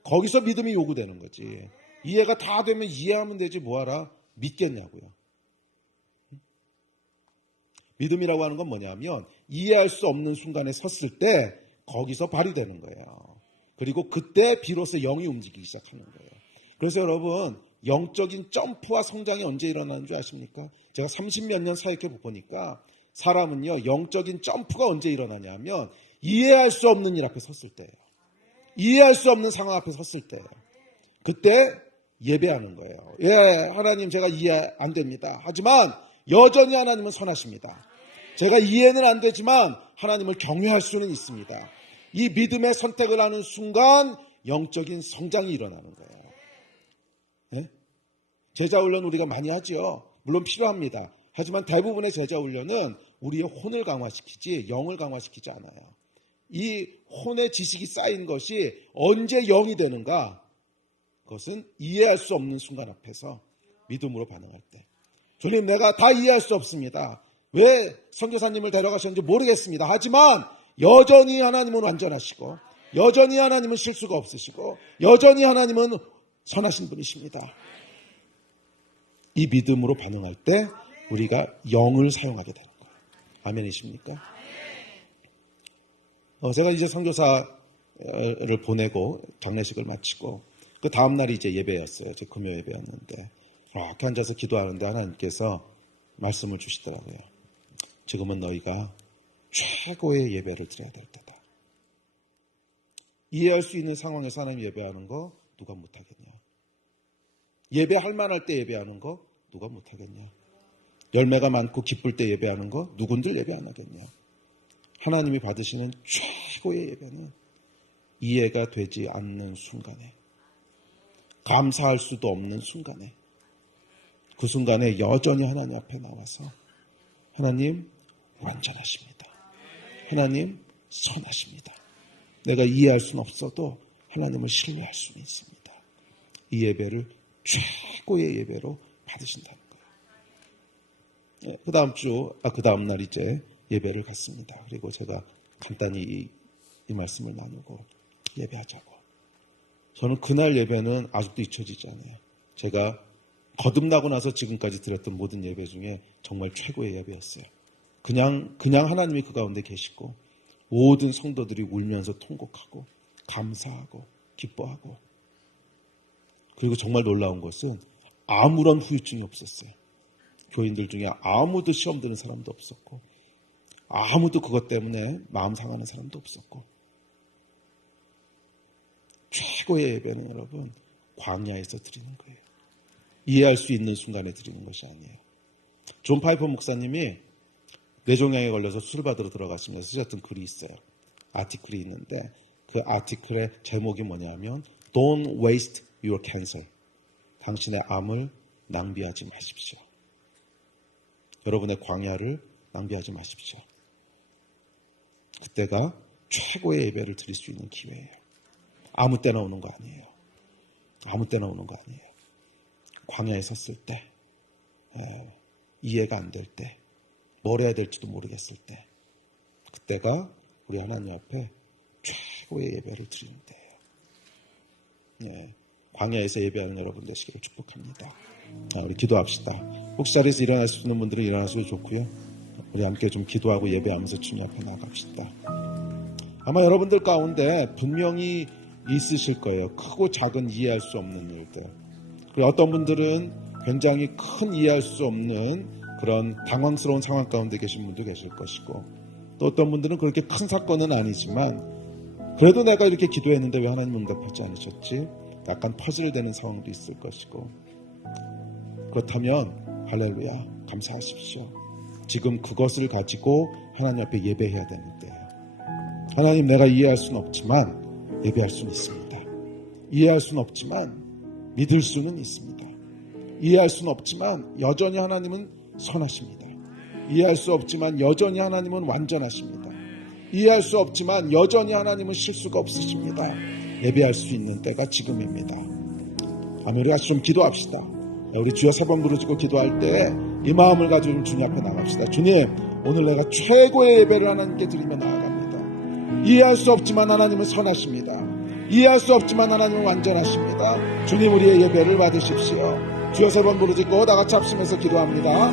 거기서 믿음이 요구되는 거지. 이해가 다 되면 이해하면 되지 뭐하라 믿겠냐고요. 믿음이라고 하는 건 뭐냐면 이해할 수 없는 순간에 섰을 때 거기서 발휘되는 거예요. 그리고 그때 비로소 영이 움직이기 시작하는 거예요. 그래서 여러분 영적인 점프와 성장이 언제 일어나는 줄 아십니까? 제가 30몇 년 사역해 보니까 사람은요 영적인 점프가 언제 일어나냐면 이해할 수 없는 일 앞에 섰을 때예요. 이해할 수 없는 상황 앞에 섰을 때예요. 그때 예배하는 거예요. 하나님 제가 이해 안 됩니다. 하지만 여전히 하나님은 선하십니다. 제가 이해는 안 되지만 하나님을 경외할 수는 있습니다. 이 믿음의 선택을 하는 순간 영적인 성장이 일어나는 거예요. 제자 훈련 우리가 많이 하죠. 물론 필요합니다. 하지만 대부분의 제자 훈련은 우리의 혼을 강화시키지 영을 강화시키지 않아요. 이 혼의 지식이 쌓인 것이 언제 영이 되는가? 그것은 이해할 수 없는 순간 앞에서 믿음으로 반응할 때. 주님 내가 다 이해할 수 없습니다. 왜 선교사님을 데려가셨는지 모르겠습니다. 하지만 여전히 하나님은 완전하시고 여전히 하나님은 실수가 없으시고 여전히 하나님은 선하신 분이십니다. 이 믿음으로 반응할 때 우리가 영을 사용하게 되는 거예요. 아멘이십니까? 제가 이제 선교사를 보내고 장례식을 마치고 그 다음날이 이제 예배였어요. 제 금요 예배였는데 이렇게 앉아서 기도하는데 하나님께서 말씀을 주시더라고요. 지금은 너희가 최고의 예배를 드려야 될 때다. 이해할 수 있는 상황에서 하나님 예배하는 거 누가 못하겠냐. 예배할 만할 때 예배하는 거 누가 못하겠냐. 열매가 많고 기쁠 때 예배하는 거 누군들 예배 안 하겠냐. 하나님이 받으시는 최고의 예배는 이해가 되지 않는 순간에 감사할 수도 없는 순간에 그 순간에 여전히 하나님 앞에 나와서 하나님 완전하십니다. 하나님 선하십니다. 내가 이해할 수는 없어도 하나님을 신뢰할 수는 있습니다. 이 예배를 최고의 예배로 받으신다는 거예요. 그 다음 날 이제 예배를 갖습니다. 그리고 제가 간단히 이 말씀을 나누고 예배하자고. 저는 그날 예배는 아직도 잊혀지지 않아요. 제가 거듭나고 나서 지금까지 드렸던 모든 예배 중에 정말 최고의 예배였어요. 그냥 하나님이 그 가운데 계시고 모든 성도들이 울면서 통곡하고 감사하고 기뻐하고, 그리고 정말 놀라운 것은 아무런 후유증이 없었어요. 교인들 중에 아무도 시험 드는 사람도 없었고 아무도 그것 때문에 마음 상하는 사람도 없었고, 최고의 예배는 여러분 광야에서 드리는 거예요. 이해할 수 있는 순간에 드리는 것이 아니에요. 존 파이퍼 목사님이 뇌종양에 걸려서 수술 받으러 들어갔습니다. 쓰셨던 글이 있어요. 아티클이 있는데 그 아티클의 제목이 뭐냐면 Don't waste your cancer. 당신의 암을 낭비하지 마십시오. 여러분의 광야를 낭비하지 마십시오. 그때가 최고의 예배를 드릴 수 있는 기회예요. 아무 때나 오는 거 아니에요. 아무 때나 오는 거 아니에요. 광야에 섰을 때, 이해가 안 될 때, 뭘 해야 될지도 모르겠을 때, 그때가 우리 하나님 앞에 최고의 예배를 드리는 때예요. 광야에서 예배하는 여러분 되시기를 축복합니다. 우리 기도합시다. 혹시 자리에서 일어날 수 있는 분들은 일어나셔도 좋고요. 우리 함께 좀 기도하고 예배하면서 주님 앞에 나갑시다. 아마 여러분들 가운데 분명히 있으실 거예요. 크고 작은 이해할 수 없는 일들. 그리고 어떤 분들은 굉장히 큰 이해할 수 없는 그런 당황스러운 상황 가운데 계신 분도 계실 것이고, 또 어떤 분들은 그렇게 큰 사건은 아니지만 그래도 내가 이렇게 기도했는데 왜 하나님 응답하지 않으셨지? 약간 퍼즐되는 상황도 있을 것이고, 그렇다면 할렐루야 감사하십시오. 지금 그것을 가지고 하나님 앞에 예배해야 되는 때예요. 하나님, 내가 이해할 수는 없지만 예배할 수는 있습니다. 이해할 수는 없지만 믿을 수는 있습니다. 이해할 수는 없지만 여전히 하나님은 선하십니다. 이해할 수 없지만 여전히 하나님은 완전하십니다. 이해할 수 없지만 여전히 하나님은 실수가 없으십니다. 예배할 수 있는 때가 지금입니다. 아멘. 우리 같이 좀 기도합시다. 우리 주여 3번 부르짖고 기도할 때 이 마음을 가지고 주님 앞에 나갑시다. 주님, 오늘 내가 최고의 예배를 하나님께 드리며 나아갑니다. 이해할 수 없지만 하나님은 선하십니다. 이해할 수 없지만 하나님은 완전하십니다. 주님, 우리의 예배를 받으십시오. 주여 3번 부르짖고 다 같이 합심해서 기도합니다.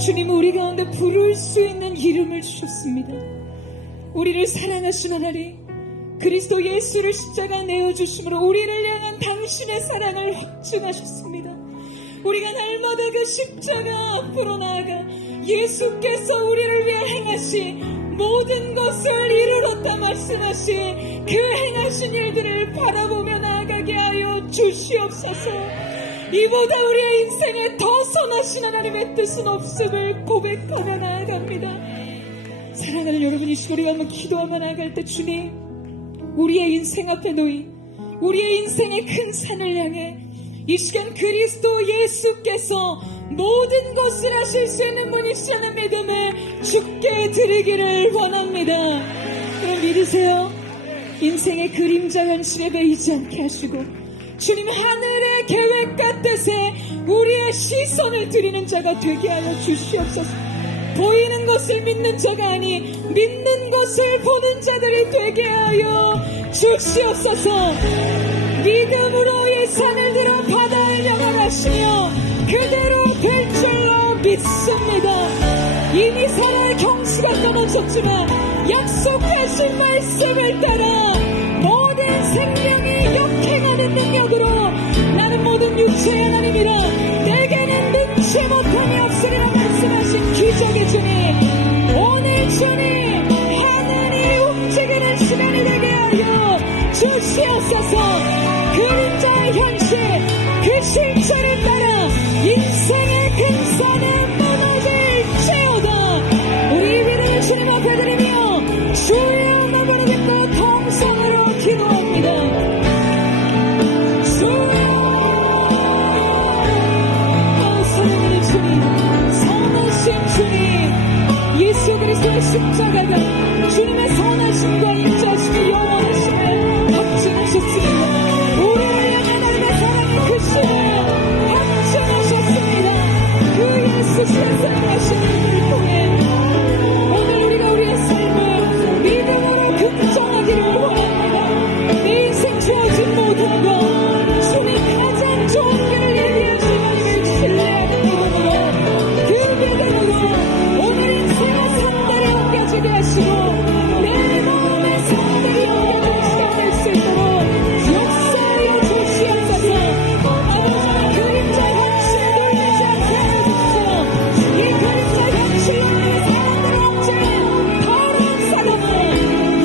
주님 우리 가운데 부를 수 있는 이름을 주셨습니다. 우리를 사랑하신 하나님, 그리스도 예수를 십자가에 내어주심으로 우리를 향한 당신의 사랑을 확증하셨습니다. 우리가 날마다 그 십자가 앞으로 나아가 예수께서 우리를 위해 행하신 모든 것을 이루었다 말씀하신 그 행하신 일들을 바라보며 나아가게 하여 주시옵소서. 이보다 우리의 인생에 더 선하신 하나님의 뜻은 없음을 고백하며 나아갑니다. 사랑하는 여러분, 이 시간 우리가 한번 기도하며 나아갈 때 주님, 우리의 인생 앞에 놓인 우리의 인생의 큰 산을 향해 이 시간 그리스도 예수께서 모든 것을 하실 수 있는 분이시라는 믿음을 주께 드리기를 원합니다. 그럼 믿으세요. 인생의 그림자 현실에 매이지 않게 하시고 주님 하늘의 계획과 뜻에 우리의 시선을 드리는 자가 되게 하여 주시옵소서. 보이는 것을 믿는 자가 아니 믿는 것을 보는 자들이 되게 하여 주시옵소서. 믿음으로 이 산을 들어 바다를 영원하시며 그대로 될 줄로 믿습니다. 이미 살아의 경수가 끊어졌지만 약속하신 말씀을 따라 모든 생명이 역행하는 능력으로 나는 모든 육체의 하나님이라 내게는 능치 못함이 없으리라 말씀하신 기적의 주님, 오늘 주님 하늘이 움직이는 시간이 되게 하여 주시옵소서. 그림자의 현실, 그 실체를 따라 인생의 큰 산은 무너질지어다. 우리 믿음을 주님 앞에 드리며 주여 나를 믿고 통성으로 기도합니다. 사랑하는 주님, 선하신 주님, 예수 그리스도의 십자가가 주님의 선하심과 인자하심이 영원하심을 확증하셨습니다. 우리를 향한 하나님의 사랑의 그 신을 확증하셨습니다. 그 예수 세상하신 일을 통해 오늘 우리가 우리의 삶을 믿음으로 긍정하기를 원합니다. 내 인생 주어진 모든 것 주님 가장 좋은 길을 얘기해 주님을 신뢰하는 믿음으로 그 믿음으로 오늘 인생의 상대를 옮겨지게 하시고 내 마음의 상대를 옮겨지는 시간 될 수 있도록 역사하여 주시옵소서. 아버지 그림자 현실 놀라지 않게 해주시오. 이 그림자 현실 없는 사람들 없지 바른 사람은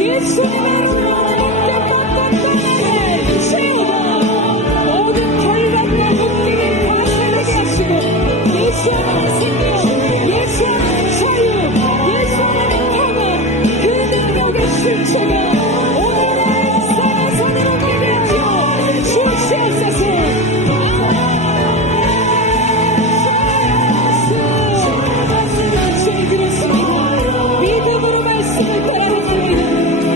예수님의 모든 결박과 묶임이 과세되게 하시고 예수 안에 생명, 예수 안에 자유, 예수 안에 평화 그 능력의 실체가 오늘의 사랑을 옮기게 하여 주시옵소서. 주님 그렇습니다. 믿음으로 말씀을 따라갑니다.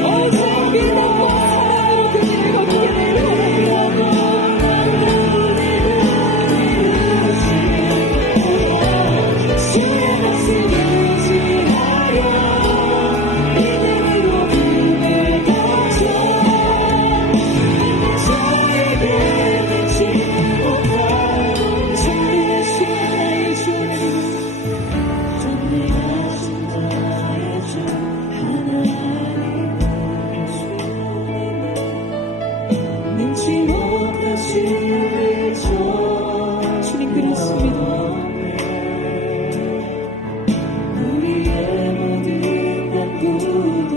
어제 믿음으로 사랑으로 그 길을 걷기를 원합니다. 주님 그렇습니다. 우리의 모든 간구도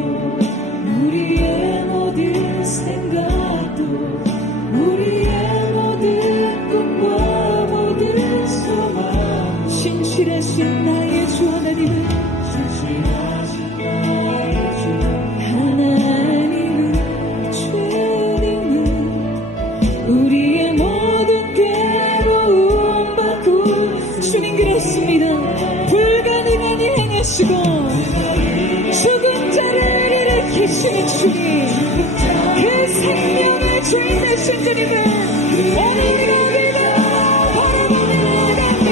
우리의 모든 생각도 우리의 모든 꿈과 모든 소망 신실하신 나의 주 하나님은 신실하신 나의 주 하나님은 주님은 우리의 모든 괴로움 받고 주님 그렇습니다. 불가능한 일 행하시고 죽은 자를 일으키시는 주님 그 생명의 주인 되신 주님을 오늘 우리가 믿어 바라보는 겁니다.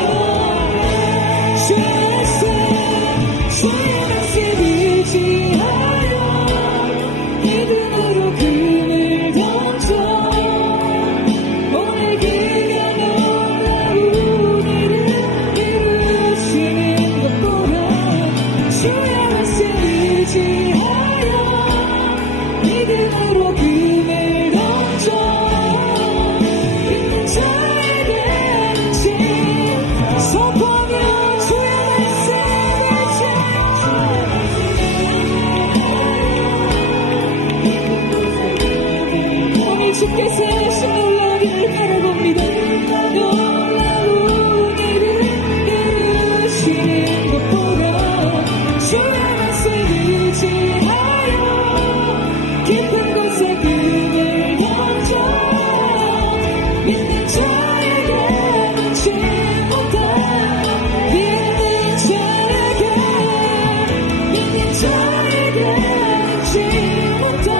주의 말씀 의지하여 믿음으로 금을 던져 오늘 그가 놀라운 일을 이루시는 것보다 주의 말씀 의지하여 믿음으로 금을 던져 믿는 자에게 지 선포하며 주의 말씀을 오늘 주께서 하신 놀라운 일을 바라봅니다. 놀라운 일을 이루시는 것보다 주의 말씀 의지하여 깊은 곳에 금을 던져 믿는 자에게 놓지 못한 믿는 자에게 놓지 못한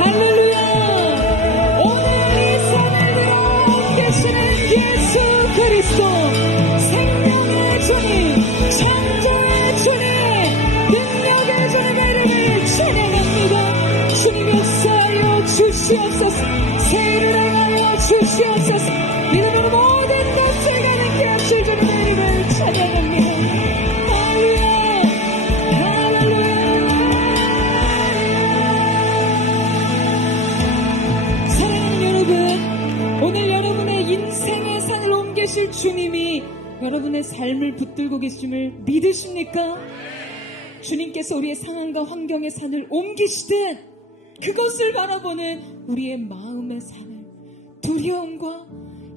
할렐루야. 오늘 이 산을 들어 계시는 예수 그리스도 생명의 주님 창조의 주님 능력의 주님의 이름을 찬양합니다. 주님 역사하여 주시옵소서. 세일을 행하여 주시옵소서. 이름으로 모든 것을 가능케 하실 주님의 이름을 찬양합니다. 오늘 여러분의 인생의 산을 옮기실 주님이 여러분의 삶을 붙들고 계심을 믿으십니까? 주님께서 우리의 상황과 환경의 산을 옮기시듯 그것을 바라보는 우리의 마음의 산을 두려움과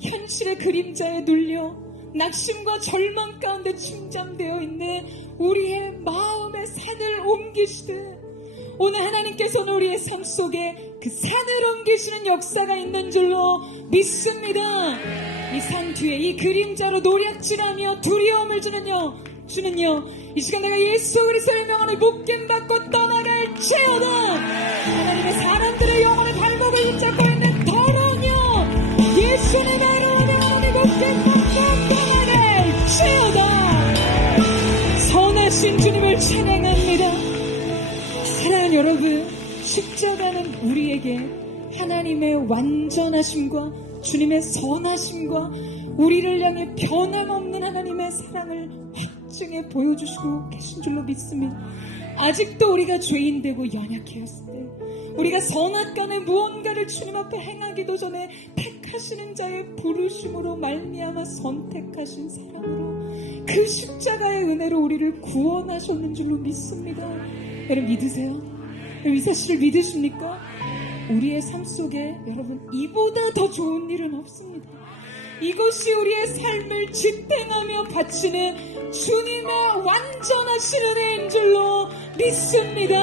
현실의 그림자에 눌려 낙심과 절망 가운데 침잠되어 있는 우리의 마음의 산을 옮기시듯 오늘 하나님께서는 우리의 삶 속에 그 산을 옮기시는 역사가 있는 줄로 믿습니다. 이 산 뒤에 이 그림자로 노략질하며 두려움을 주는요 이 시간 내가 예수 그리스도의 명함을 묶임받고 떠나갈지어다. 하나님의 사람들의 영혼을 발목을 붙잡고 있는 더러운 영 예수님의 명함을 묶임받고 떠나갈지어다. 선하신 주님을 찬양합니다. 사랑하는 여러분, 십자가는 우리에게 하나님의 완전하심과 주님의 선하심과 우리를 향해 변함없는 하나님의 사랑을 확증해 보여주시고 계신 줄로 믿습니다. 아직도 우리가 죄인되고 연약하였을 때 우리가 선악간에 무언가를 주님 앞에 행하기도 전에 택하시는 자의 부르심으로 말미암아 선택하신 사랑으로 그 십자가의 은혜로 우리를 구원하셨는 줄로 믿습니다. 여러분 믿으세요? 이 사실을 믿으십니까? 우리의 삶 속에 여러분 이보다 더 좋은 일은 없습니다. 이것이 우리의 삶을 지탱하며 바치는 주님의 완전하신 은혜인 줄로 믿습니다.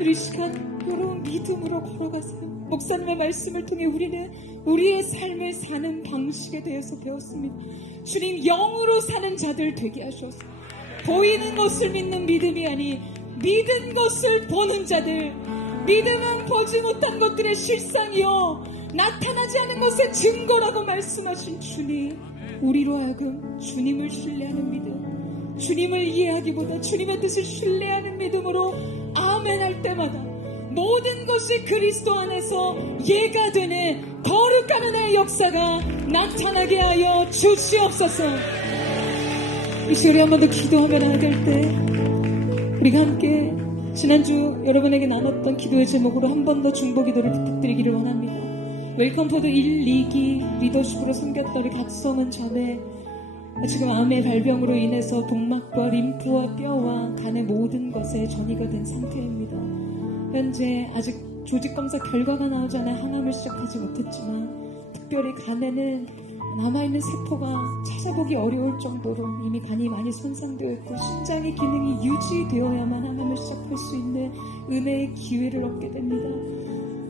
우리 시간 여러분 믿음으로 걸어가세요. 목사님의 말씀을 통해 우리는 우리의 삶을 사는 방식에 대해서 배웠습니다. 주님 영으로 사는 자들 되게 하셔서 보이는 것을 믿는 믿음이 아니 믿은 것을 보는 자들, 믿음은 보지 못한 것들의 실상이요 나타나지 않은 것의 증거라고 말씀하신 주님, 우리로 하여금 주님을 신뢰하는 믿음, 주님을 이해하기보다 주님의 뜻을 신뢰하는 믿음으로 아멘 할 때마다 모든 것이 그리스도 안에서 예가 되는 거룩한 은혜의 역사가 나타나게 하여 주시옵소서. 이 시간에 한 번 더 기도하며 나아갈 때 우리가 함께 지난주 여러분에게 나눴던 기도의 제목으로 한 번 더 중보 기도를 부탁드리기를 원합니다. 웰컴포드 1, 2기 리더십으로 섬겼던 우리 갓성은 전에 지금 암의 발병으로 인해서 동막과 림프와 뼈와 간의 모든 것에 전이가 된 상태입니다. 현재 아직 조직검사 결과가 나오지 않아 항암을 시작하지 못했지만 특별히 간에는 남아있는 세포가 찾아보기 어려울 정도로 이미 간이 많이 손상되어 있고 심장의 기능이 유지되어야만 항암을 시작할 수 있는 은혜의 기회를 얻게 됩니다.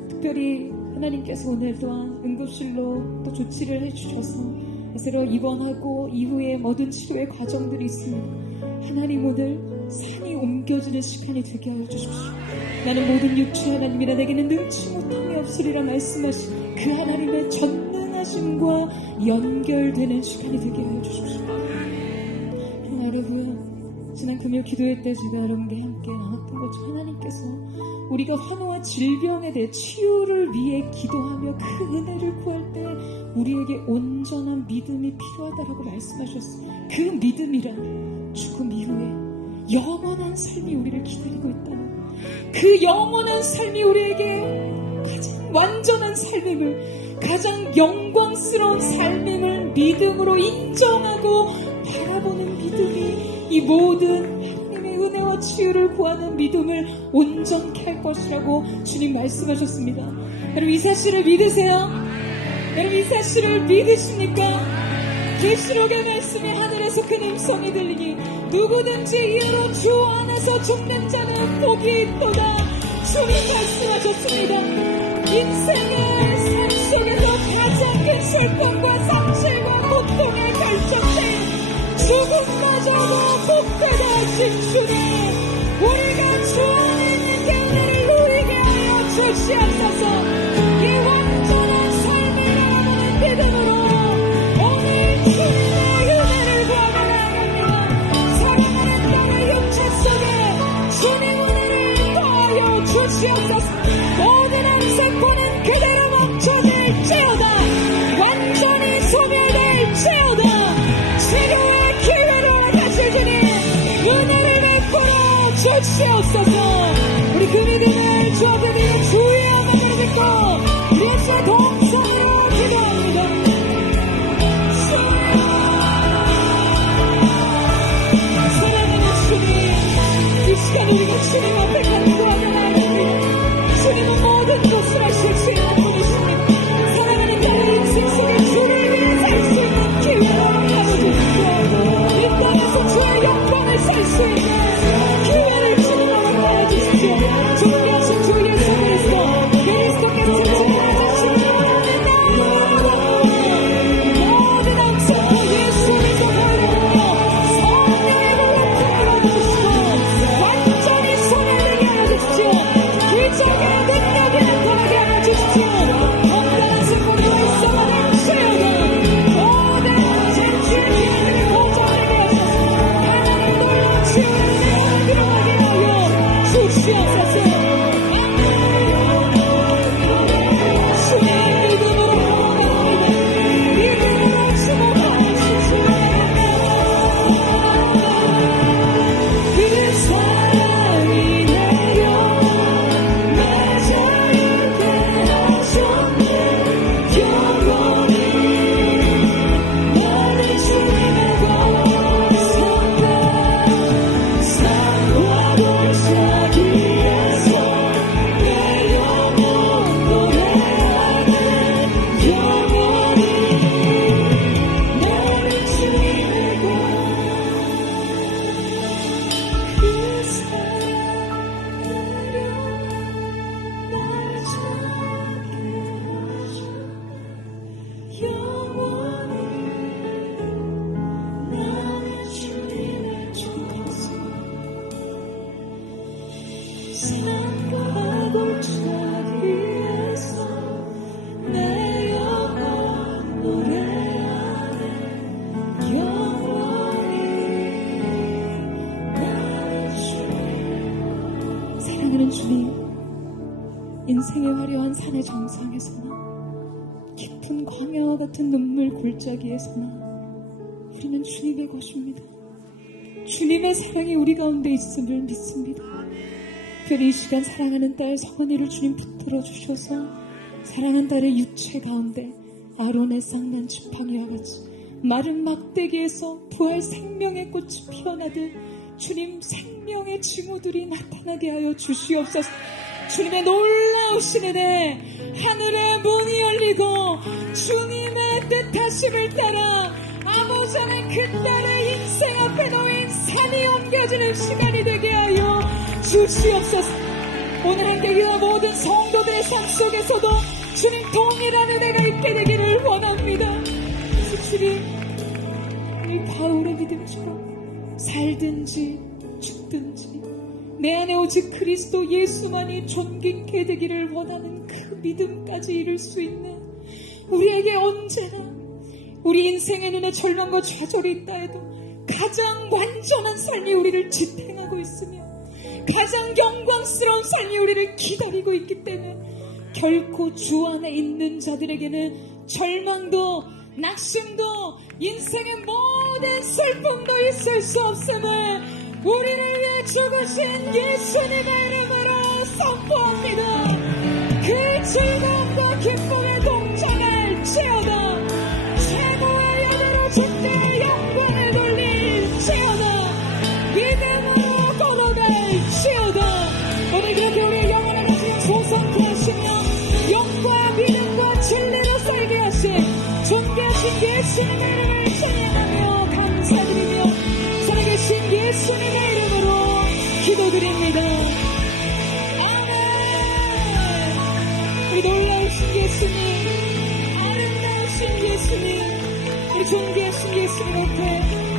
특별히 하나님께서 오늘 또한 응급실로 또 조치를 해주셔서 새로 입원하고 이후에 모든 치료의 과정들이 있습니다. 하나님 오늘 산이 옮겨지는 시간이 되게 하여 주십시오. 나는 모든 육체 하나님이라 내게는 능치 못함이 없으리라 말씀하신 그 하나님의 전능하심과 연결되는 시간이 되게 하여 주십시오. 여러분 지난 금요일 기도회 때 제가 여러분께 함께 나눴던 것처럼 하나님께서 우리가 환우와 질병에 대해 치유를 위해 기도하며 그 은혜를 구할 때 우리에게 온전한 믿음이 필요하다라고 말씀하셨어요. 그 믿음이란 죽음 이후에 영원한 삶이 우리를 기다리고 있다는 그 영원한 삶이 우리에게 가장 완전한 삶임을 가장 영광스러운 삶임을 믿음으로 인정하고 바라보는 믿음이 이 모든 하나님의 은혜와 치유를 구하는 믿음을 온전케 할 것이라고 주님 말씀하셨습니다. 여러분 이 사실을 믿으세요? 여러분 이 사실을 믿으십니까? 계시록의 말씀이 하늘에서 큰 음성이 들리니 누구든지 이로 주 안에서 죽는 자는 복이 있도다. 주님 말씀하셨습니다. 인생의 삶 속에서 가장 큰 슬픔과 상실과 고통의 결정체인 죽음마저도 복되게 하신 주님, 우리가 주 안에 있는 그 은혜를 누리게 하여 주시옵소서. 이 완전한 삶을 바라보는 믿음으로 오늘 주님의 은혜를 구하며 나아갑니다. 사랑하는 땅의 육체 속에 주님 은혜를 더하여 주시옵소서. 모든 안세포는 그대로 멈춰 인생의 화려한 산의 정상에서나 깊은 광야와 같은 눈물 골짜기에서나 우리는 주님의 것입니다. 주님의 사랑이 우리 가운데 있음을 믿습니다. 특별히 이 시간 사랑하는 딸 성은이를 주님 붙들어 주셔서 사랑한 딸의 유체 가운데 아론의 쌍난 지팡이와 같이 마른 막대기에서 부활 생명의 꽃이 피어나듯 주님 생명의 징후들이 나타나게 하여 주시옵소서. 주님의 놀라우신 은혜, 하늘의 문이 열리고 주님의 뜻하심을 따라 아모자는 그 딸의 인생 앞에 놓인 산이 옮겨지는 시간이 되게 하여 주시옵소서. 오늘 함께 기도한 모든 성도들의 삶 속에서도 주님 동일한 은혜가 있게 되기를 원합니다. 주님, 이 바울의 믿음처럼 살든지 죽든지 내 안에 오직 그리스도 예수만이 존귀케 되기를 원하는 그 믿음까지 이룰 수 있는 우리에게 언제나 우리 인생의 눈에 절망과 좌절이 있다 해도 가장 완전한 삶이 우리를 지탱하고 있으며 가장 영광스러운 삶이 우리를 기다리고 있기 때문에 결코 주 안에 있는 자들에게는 절망도 낙심도 인생의 모든 슬픔도 있을 수 없음을 우리를 위해 죽으신 예수님의 이름으로 선포합니다. 그 즐거움과 기쁨에 동참할지어다. 최고의 예배로 주께 영광을 돌릴지어다. 믿음으로 걸어갈지어다. 오늘 그렇게 우리의 영혼을 하시며 소성케 하시며 영과 믿음과 진리로 살게 하신 존귀하신 예수님의 이름을 찬양하며 감사드리며 살아계신 예수님의 이름으로 기도드립니다. 아멘. 우리 놀라우신 예수님, 아름다우신 예수님, 우리 존귀하신 예수님 앞에